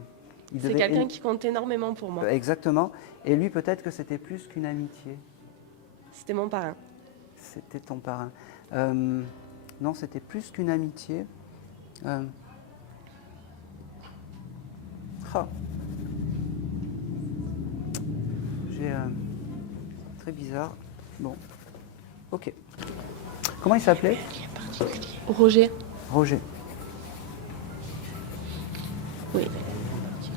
C'est quelqu'un qui compte énormément pour moi. Exactement. Et lui, peut-être que c'était plus qu'une amitié. C'était mon parrain. C'était ton parrain. Non, c'était plus qu'une amitié. J'ai... Très bizarre. Bon. Ok. Comment il s'appelait? Roger. Roger. Oui.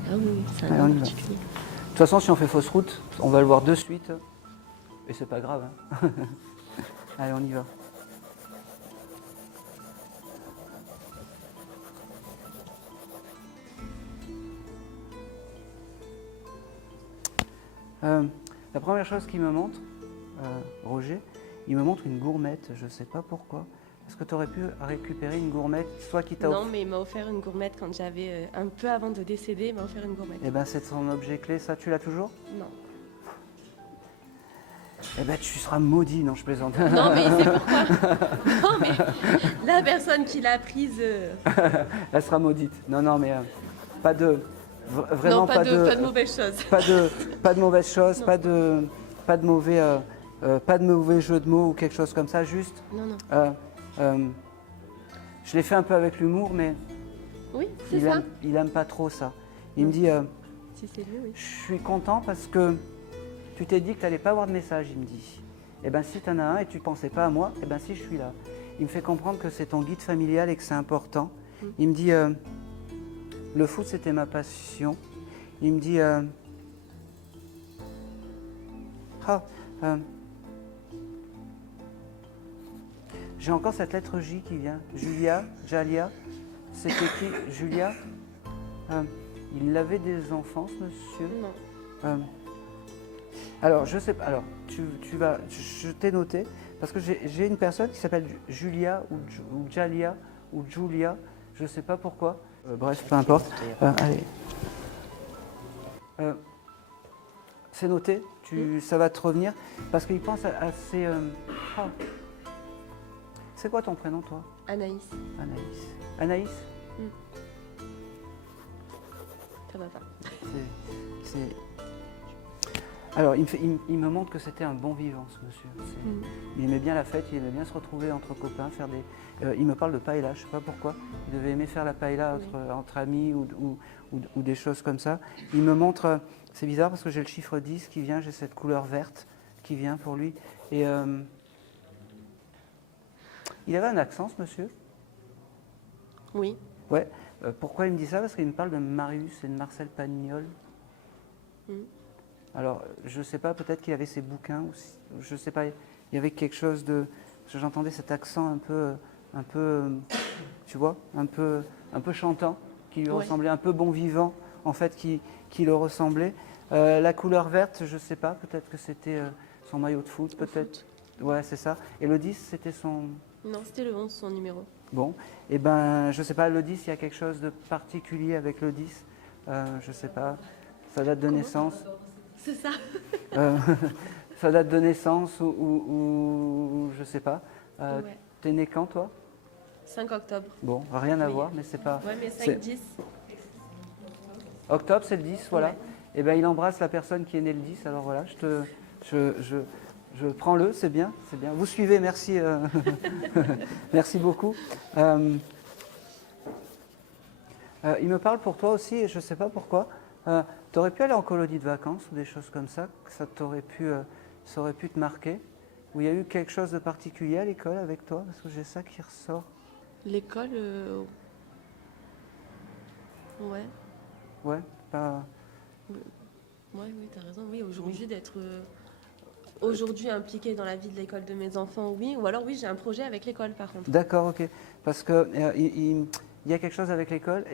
Ah oui, c'est Allez, un on nom y va. particulier. De toute façon, si on fait fausse route, on va le voir de suite. Et c'est pas grave. Hein. Allez, on y va. La première chose qu'il me montre, Roger, il me montre une gourmette. Je ne sais pas pourquoi. Est-ce que tu aurais pu récupérer une gourmette, soit qui t'a Non, mais il m'a offert une gourmette quand j'avais un peu avant de décéder. Il m'a offert une gourmette. Eh bien, c'est son objet clé. Ça, tu l'as toujours? Non. Eh bien, tu seras maudit. Non, je plaisante. Non, mais c'est pourquoi. Non, mais la personne qui l'a prise. Elle sera maudite. Non, non, mais pas de... Vraiment non, pas de mauvaise chose. Pas de mauvaises choses, pas de mauvais jeu de mots ou quelque chose comme ça, juste. Non, non. Je l'ai fait un peu avec l'humour, mais Oui, c'est ça. il aime pas trop ça. Il me dit, Si c'est lui, oui. je suis content parce que tu t'es dit que tu n'allais pas avoir de message, il me dit. Eh bien, si tu en as un et tu ne pensais pas à moi, eh bien, si je suis là. Il me fait comprendre que c'est ton guide familial et que c'est important. Il me dit, le foot, c'était ma passion. Il me dit, j'ai encore cette lettre J qui vient. Julia, Jalia, c'était qui? Julia, il avait des enfants, ce monsieur? Non. Alors, je sais pas. Alors, tu vas. Je t'ai noté parce que j'ai une personne qui s'appelle Julia ou Jalia ou Julia. Je sais pas pourquoi. Bref, peu importe. Allez. C'est noté. Ça va te revenir parce qu'il pense à ces. C'est quoi ton prénom, toi? Anaïs. Anaïs. Anaïs? Ça va pas. C'est... Alors, il me montre que c'était un bon vivant, ce monsieur. Il aimait bien la fête, il aimait bien se retrouver entre copains, faire des... il me parle de paella, je ne sais pas pourquoi. Il devait aimer faire la paella entre amis ou des choses comme ça. Il me montre... c'est bizarre parce que j'ai le chiffre 10 qui vient, j'ai cette couleur verte qui vient pour lui. Et il avait un accent, ce monsieur? Oui. Ouais. Pourquoi il me dit ça? Parce qu'il me parle de Marius et de Marcel Pagnol. Alors, je ne sais pas, peut-être qu'il avait ses bouquins, je ne sais pas, il y avait quelque chose de... Parce que j'entendais cet accent un peu, tu vois, un peu chantant, qui lui Ouais. ressemblait, un peu bon vivant, en fait, qui le ressemblait. La couleur verte, je ne sais pas, peut-être que c'était son maillot de foot, peut-être. Ouais, c'est ça. Et le 10, c'était son... Non, c'était le 11, son numéro. Bon, et ben, je ne sais pas, le 10, il y a quelque chose de particulier avec le 10. Je ne sais pas, sa date de naissance. C'est ça. Euh, sa date de naissance ou je sais pas. Ouais. T'es né quand toi? 5 octobre. Bon, rien à Oui. voir, mais c'est pas. Ouais, mais c'est- 5-10. Octobre, c'est le 10, voilà. Ouais. Et ben il embrasse la personne qui est née le 10. Alors voilà, je prends le, c'est bien, c'est bien. Vous suivez, merci, merci beaucoup. Il me parle pour toi aussi, et je ne sais pas pourquoi. Tu aurais pu aller en colonie de vacances ou des choses comme ça, que ça aurait pu te marquer. Où il y a eu quelque chose de particulier à l'école avec toi, parce que j'ai ça qui ressort. L'école, ouais. Ouais, pas. Ouais, oui, t'as raison. Oui, aujourd'hui, d'être aujourd'hui impliquée dans la vie de l'école de mes enfants, oui. Ou alors, oui, j'ai un projet avec l'école, par contre. D'accord, ok. Parce que il y a quelque chose avec l'école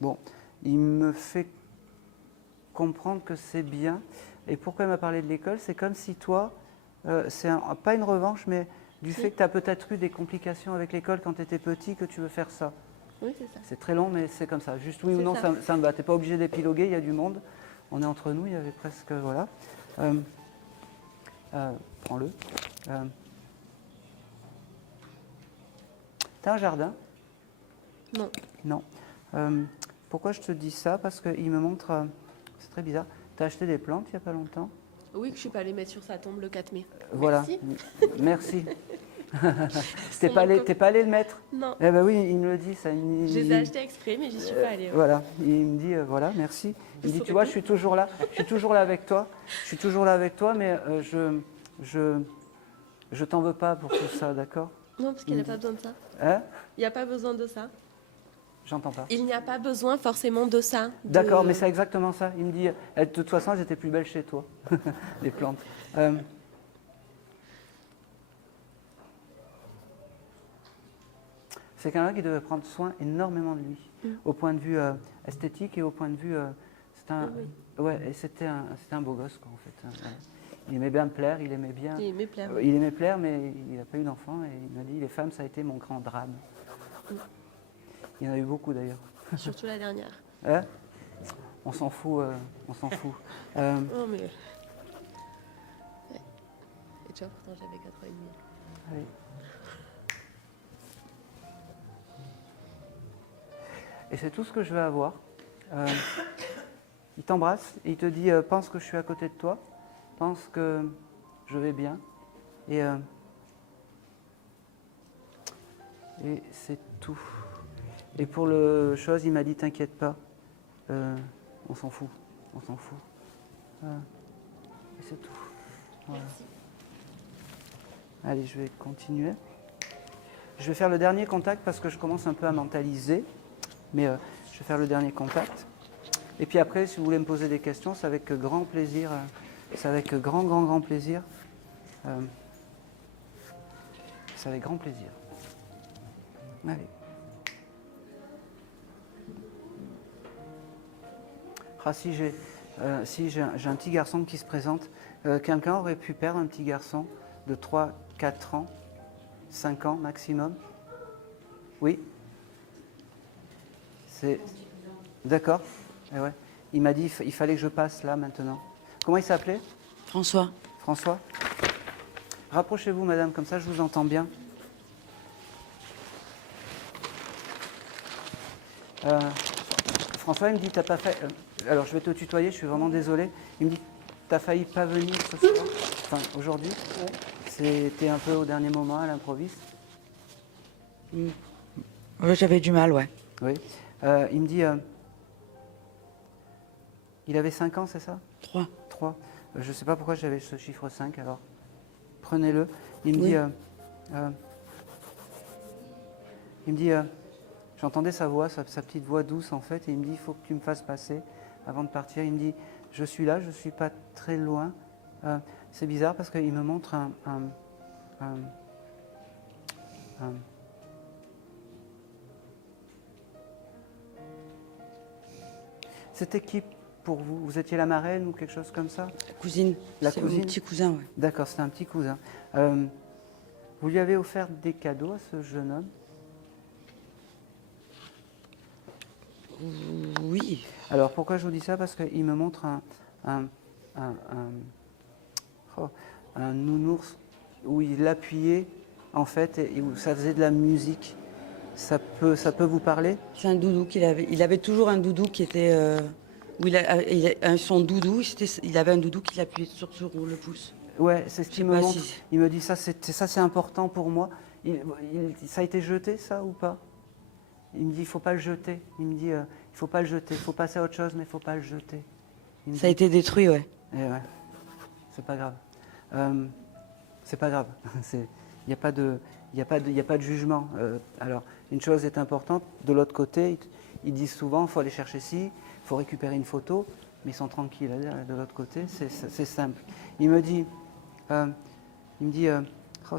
bon, il me fait comprendre que c'est bien. Et pourquoi il m'a parlé de l'école? C'est comme si toi, pas une revanche, mais du Si. fait que tu as peut-être eu des complications avec l'école quand tu étais petit, que tu veux faire ça. Oui, c'est ça. C'est très long, mais c'est comme ça. Juste oui ou C'est non, ça. ça me va. Tu n'es pas obligé d'épiloguer, il y a du monde. On est entre nous, il y avait presque. Voilà. Prends-le. T'as un jardin? Non. Non. Pourquoi je te dis ça? Parce qu'il me montre. C'est très bizarre. Tu as acheté des plantes il n'y a pas longtemps? Oui, que je suis pas allée mettre sur sa tombe le 4 mai. Voilà. Merci. Merci. T'es pas allé le mettre? Non. Eh ben oui, il me le dit ça. Je les ai achetés exprès, mais j'y suis pas allée. Ouais. Voilà, il me dit voilà, merci. Il me dit tu vois, je suis toujours là avec toi. Je suis toujours là avec toi, mais je t'en veux pas pour tout ça, d'accord? Non, parce qu'il n'y a pas besoin de ça. Hein? Il n'y a pas besoin de ça. J'entends pas. Il n'y a pas besoin forcément de ça. D'accord, mais c'est exactement ça. Il me dit de toute façon, elles étaient plus belles chez toi, les plantes. C'est quelqu'un qui devait prendre soin énormément de lui, au point de vue esthétique et au point de vue. Ouais, et c'était un beau gosse, quoi, en fait. Voilà. Il aimait bien me plaire, il aimait bien. Il aimait plaire. Il aimait plaire, mais il n'a pas eu d'enfant et il m'a dit les femmes, ça a été mon grand drame. Il y en a eu beaucoup d'ailleurs. Surtout la dernière. Hein? On s'en fout, on s'en fout. Non, mais. Ouais. Et tu vois, pourtant j'avais 4 ans et demi. Allez. Et c'est tout ce que je veux avoir. Il t'embrasse et il te dit pense que je suis à côté de toi, pense que je vais bien. Et c'est tout. Et pour le chose, il m'a dit t'inquiète pas, on s'en fout, on s'en fout. Et c'est tout. Voilà. Merci. Allez, je vais continuer. Je vais faire le dernier contact parce que je commence un peu à mentaliser. Mais je vais faire le dernier contact. Et puis après, si vous voulez me poser des questions, c'est avec grand plaisir. C'est avec grand plaisir. C'est avec grand plaisir. Allez. Ah, si j'ai un petit garçon qui se présente. Quelqu'un aurait pu perdre un petit garçon de 3, 4 ans, 5 ans maximum? Oui? D'accord. Eh ouais. Il m'a dit il fallait que je passe là maintenant. Comment il s'appelait? François. François? Rapprochez-vous, madame, comme ça je vous entends bien. François, il me dit t'as pas fait. Alors je vais te tutoyer, je suis vraiment désolé. Il me dit t'as failli pas venir ce soir, enfin aujourd'hui. C'était un peu au dernier moment à l'improviste. J'avais du mal, ouais. Oui. Il me dit il avait 5 ans, c'est ça? 3. 3. Je ne sais pas pourquoi j'avais ce chiffre 5, alors prenez-le. Il me Oui. dit, j'entendais sa voix, sa petite voix douce en fait, et il me dit, il faut que tu me fasses passer avant de partir. Il me dit, je suis là, je ne suis pas très loin. C'est bizarre parce qu'il me montre un- C'était qui pour vous? Vous étiez la marraine ou quelque chose comme ça? La cousine. La C'est cousine. mon petit cousin, ouais. D'accord, c'était un petit cousin. Vous lui avez offert des cadeaux à ce jeune homme? Oui. Alors pourquoi je vous dis ça? Parce qu'il me montre un, un- un nounours où il appuyait en fait et où ça faisait de la musique. Ça peut vous parler? C'est un doudou qu'il avait. Il avait toujours un doudou qui était. Où son doudou, il avait un doudou qu'il appuyait sur le pouce. Ouais, c'est ce Je qu'il sais me pas montre. si- Il me dit ça, c'est important pour moi. Ça a été jeté ça ou pas? Il me dit il faut pas le jeter. Il me dit il faut pas le jeter. Il faut passer à autre chose, mais il faut pas le jeter. Il me Ça a dit- été détruit, ouais. Eh ouais, c'est pas grave. C'est pas grave. Il n'y a pas de jugement. Alors, une chose est importante. De l'autre côté, ils disent souvent, il faut aller chercher ci, il faut récupérer une photo, mais ils sont tranquilles. De l'autre côté, c'est simple. Il me dit, oh,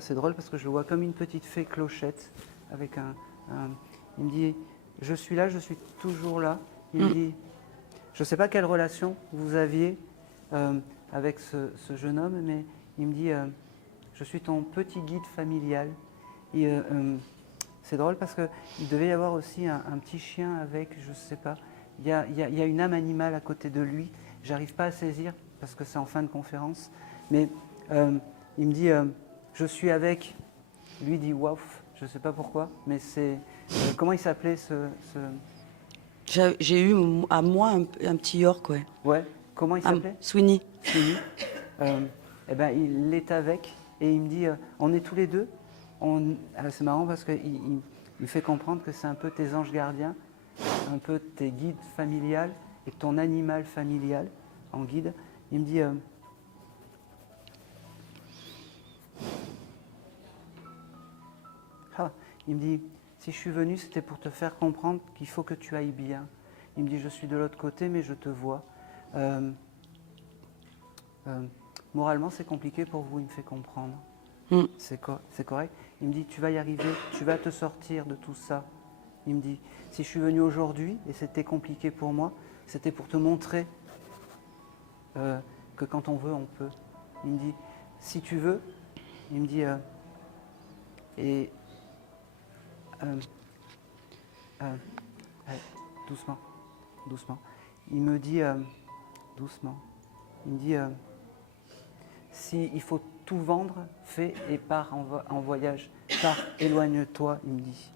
c'est drôle parce que je le vois comme une petite fée clochette avec il me dit, je suis là, je suis toujours là. Il me dit, je ne sais pas quelle relation vous aviez avec ce jeune homme, mais il me dit, je suis ton petit guide familial. Et, c'est drôle parce qu'il devait y avoir aussi un petit chien avec, je ne sais pas, il y a une âme animale à côté de lui. J'arrive pas à saisir parce que c'est en fin de conférence, mais il me dit, je suis avec, lui dit waouh, je ne sais pas pourquoi, mais c'est, comment il s'appelait J'ai eu à moi un petit York, ouais. Ouais, comment il s'appelait? Sweeney. Fini. Eh ben, il est avec et il me dit on est tous les deux. C'est marrant parce qu'il il fait comprendre que c'est un peu tes anges gardiens, un peu tes guides familiales et ton animal familial en guide. Il me dit il me dit si je suis venu c'était pour te faire comprendre qu'il faut que tu ailles bien. Il me dit je suis de l'autre côté mais je te vois. Moralement, c'est compliqué pour vous, il me fait comprendre. C'est correct. Il me dit, tu vas y arriver, tu vas te sortir de tout ça. Il me dit, si je suis venu aujourd'hui, et c'était compliqué pour moi, c'était pour te montrer que quand on veut, on peut. Il me dit, si tu veux, il me dit, doucement, doucement. Il me dit, doucement, il me dit, si il faut tout vendre, fais et pars en voyage. Pars, éloigne-toi, il me dit.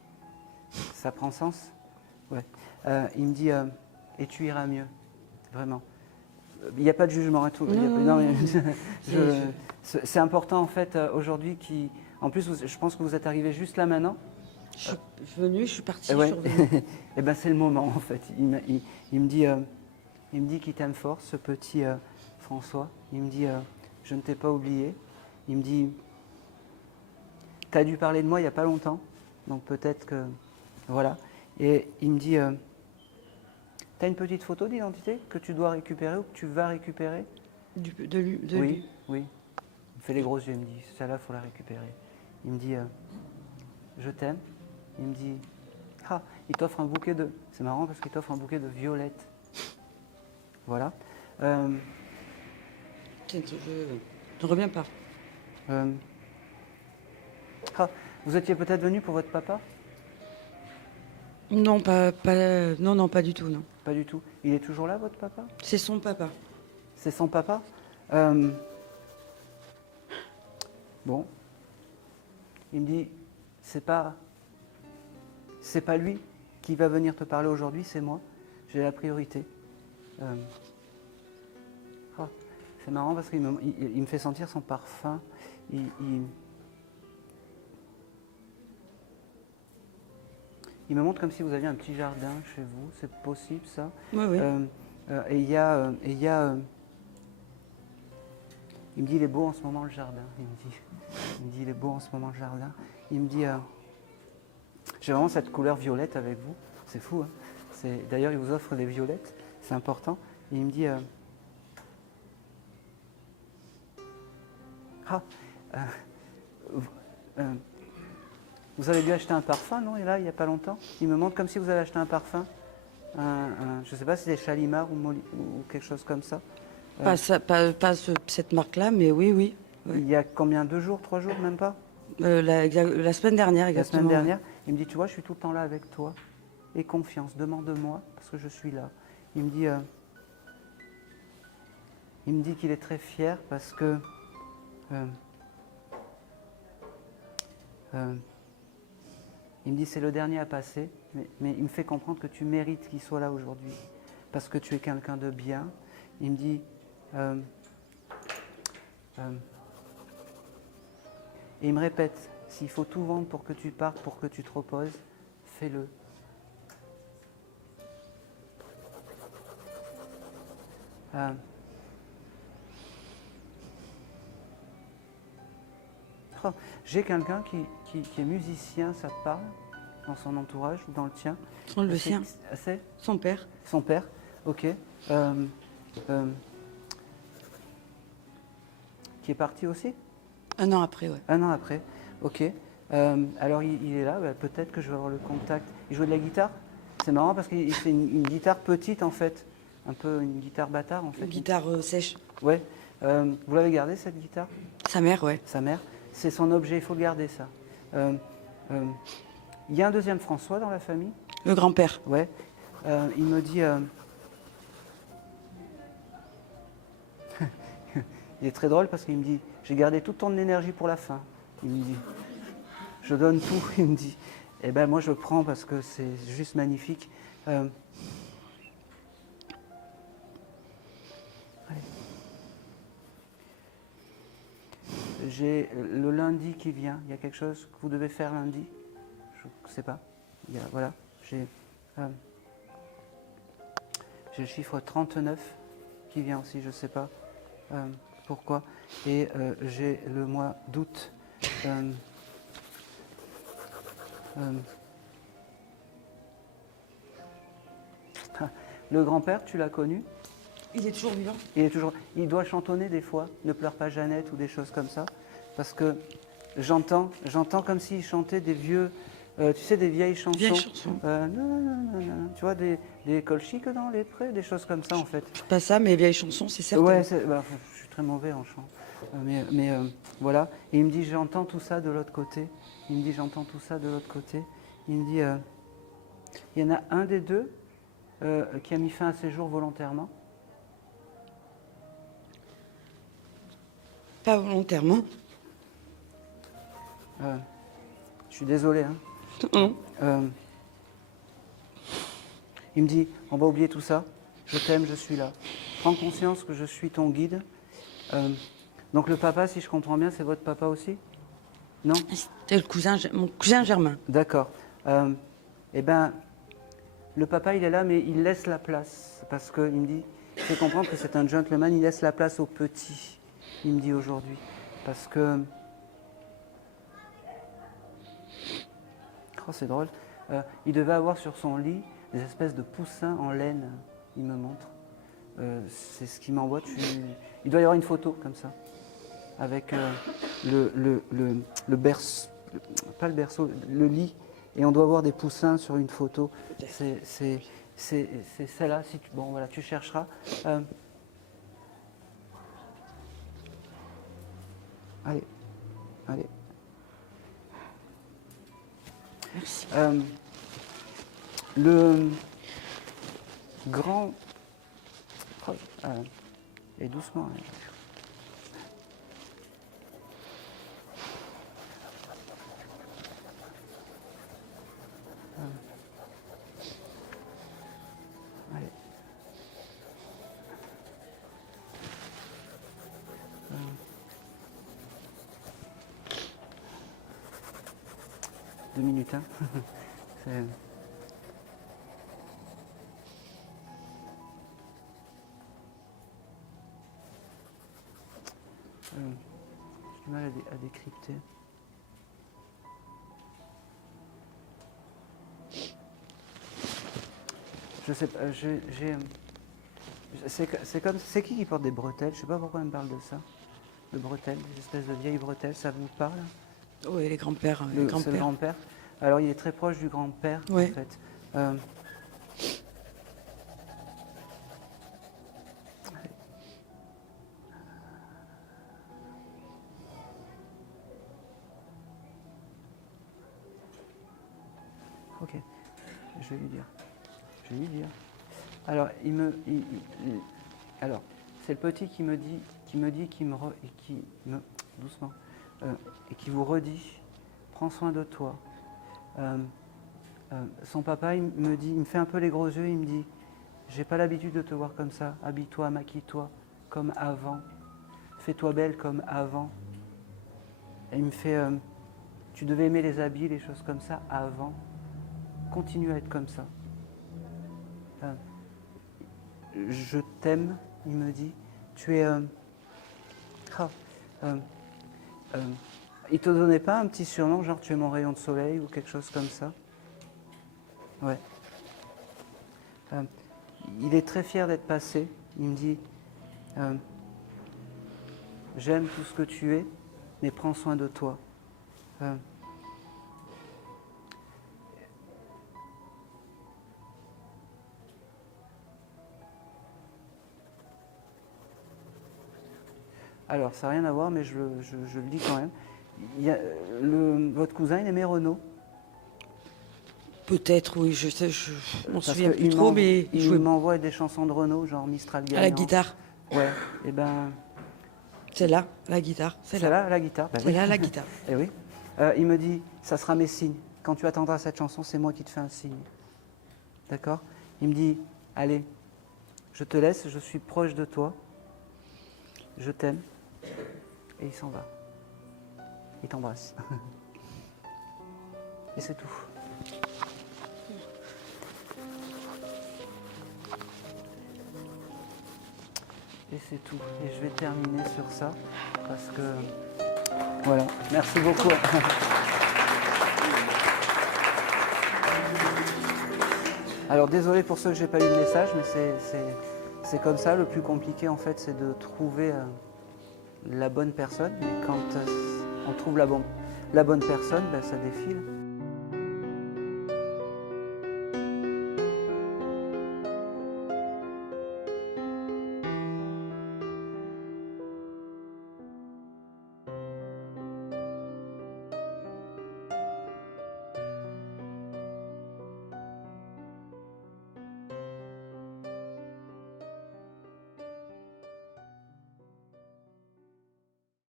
Ça prend sens? Ouais. Il me dit, et tu iras mieux. Vraiment. Il n'y a pas de jugement et tout. C'est important en fait aujourd'hui. En plus, je pense que vous êtes arrivé juste là maintenant. Je suis venue, je suis partie, Ouais. je suis revenue. Et ben c'est le moment en fait. Il me dit qu'il t'aime fort, ce petit François. Il me dit je ne t'ai pas oublié. Il me dit tu as dû parler de moi il n'y a pas longtemps, donc peut-être que voilà. Et il me dit tu as une petite photo d'identité que tu dois récupérer ou que tu vas récupérer? De lui. Oui, oui. Il me fait les gros yeux, il me dit celle-là, il faut la récupérer. Il me dit je t'aime. Il me dit il t'offre un bouquet de. C'est marrant parce qu'il t'offre un bouquet de violettes. Voilà. Je ne reviens pas. Vous étiez peut-être venu pour votre papa? Non, non, pas du tout, non. Pas du tout. Il est toujours là, votre papa? C'est son papa. C'est son papa? Bon. Il me dit, c'est pas lui qui va venir te parler aujourd'hui, c'est moi. J'ai la priorité. C'est marrant parce qu'il me fait sentir son parfum. Il me montre comme si vous aviez un petit jardin chez vous. C'est possible ça? Oui, oui. Et il me dit il est beau en ce moment le jardin. Il me dit il est beau en ce moment le jardin. Il me dit j'ai vraiment cette couleur violette avec vous. C'est fou. Hein, d'ailleurs il vous offre des violettes. C'est important. Et il me dit Ah, vous avez dû acheter un parfum, non? Et là, il n'y a pas longtemps. Il me montre comme si vous avez acheté un parfum. Je ne sais pas si c'est Chalimard ou quelque chose comme ça. Cette marque-là, mais oui, oui. Ouais. Il y a combien? 2 jours, 3 jours, même pas? La semaine dernière, La exactement. semaine dernière, il me dit, tu vois, je suis tout le temps là avec toi. Et confiance, demande-moi, parce que je suis là. Il me dit qu'il est très fier parce que il me dit c'est le dernier à passer, mais il me fait comprendre que tu mérites qu'il soit là aujourd'hui, parce que tu es quelqu'un de bien. Il me dit et il me répète, s'il faut tout vendre pour que tu partes, pour que tu te reposes, fais-le. Oh, j'ai quelqu'un qui est musicien, ça te parle, dans son entourage, ou dans le tien? Le sien. C'est Son père. son père, ok. Qui est parti aussi? 1 an après, ouais. 1 an après, ok. Alors il est là, bah, peut-être que je vais avoir le contact. Il joue de la guitare? C'est marrant parce qu'il fait une guitare petite en fait, un peu une guitare bâtard en fait. Une guitare sèche. Ouais. Vous l'avez gardée cette guitare? Sa mère, ouais. Sa mère, c'est son objet, il faut le garder ça. Il y a un deuxième François dans la famille? Le grand-père. Ouais. Il me dit... il est très drôle parce qu'il me dit, j'ai gardé toute ton énergie pour la fin. Il me dit, je donne tout. Il me dit, eh ben moi je prends parce que c'est juste magnifique. Allez. J'ai le lundi qui vient. Il y a quelque chose que vous devez faire lundi? Je ne sais pas. Voilà. J'ai le chiffre 39 qui vient aussi. Je ne sais pas pourquoi. Et j'ai le mois d'août. Le grand-père, tu l'as connu? Il est toujours vivant. Il doit chantonner des fois, ne pleure pas Jeannette ou des choses comme ça, parce que j'entends comme s'il chantait des vieux, tu sais, des vieilles chansons. Vieilles chansons. Tu vois, des colchiques dans les prés, des choses comme ça en fait. Pas ça, mais vieilles chansons, c'est certain. Ouais, je suis très mauvais en chant, mais voilà. Et il me dit, j'entends tout ça de l'autre côté. Il me dit, j'entends tout ça de l'autre côté. Il me dit, il y en a un des deux qui a mis fin à ses jours volontairement. Pas volontairement. Je suis désolé. Hein. Il me dit, on va oublier tout ça. Je t'aime, je suis là. Prends conscience que je suis ton guide. Donc le papa, si je comprends bien, c'est votre papa aussi? Non? C'est mon cousin Germain. D'accord. Eh bien, le papa, il est là, mais il laisse la place. Parce qu'il me dit, il fait comprendre que c'est un gentleman, il laisse la place aux petits. Il me dit aujourd'hui. Parce que... Oh, c'est drôle. Il devait avoir sur son lit des espèces de poussins en laine, il me montre. C'est ce qu'il m'envoie. Il doit y avoir une photo comme ça. Avec le berceau, pas le berceau, le lit. Et on doit voir des poussins sur une photo. C'est celle-là. Si bon, voilà, tu chercheras. Allez. Merci. Le grand... et doucement. Hein. Allez. 2 minutes, hein. C'est... J'ai du mal à décrypter. Je sais pas, c'est qui porte des bretelles? Je sais pas pourquoi elle me parle de ça. de bretelles, des espèces de vieilles bretelles, ça vous parle? Oui, les grands-pères. C'est le grand-père. Alors, il est très proche du grand-père, Ouais. en fait. Ok, je vais lui dire. Alors, alors, c'est le petit qui me dit, doucement, et qui vous redit, prends soin de toi. Son papa, il me fait un peu les gros yeux, il me dit, j'ai pas l'habitude de te voir comme ça, habille-toi, maquille-toi, comme avant, fais-toi belle comme avant. Et il me fait, tu devais aimer les habits, les choses comme ça avant, continue à être comme ça. Je t'aime, il me dit, tu es... il te donnait pas un petit surnom, genre tu es mon rayon de soleil ou quelque chose comme ça? Ouais. Il est très fier d'être passé. Il me dit, j'aime tout ce que tu es, mais prends soin de toi. Alors, ça n'a rien à voir, mais je le dis quand même. Votre cousin, il aimait Renaud. Peut-être, oui, je sais, je m'en Parce souviens que plus trop, mais il jouait m'envoie des chansons de Renaud, genre Mistral gagnant. à la guitare. Ouais, et ben... C'est là, la guitare. C'est là, la guitare. Ben C'est oui. là, la guitare. Eh oui. Il me dit, ça sera mes signes. Quand tu attendras cette chanson, c'est moi qui te fais un signe. D'accord? Il me dit, allez, je te laisse, je suis proche de toi. Je t'aime. Et il s'en va. Il t'embrasse. Et c'est tout. Et c'est tout. Et je vais terminer sur ça. Parce que... Voilà. Merci beaucoup. Alors désolé pour ceux que j'ai pas eu le message, mais c'est comme ça. Le plus compliqué en fait, c'est de trouver la bonne personne. Mais quand on trouve la bonne personne, ben, ça défile.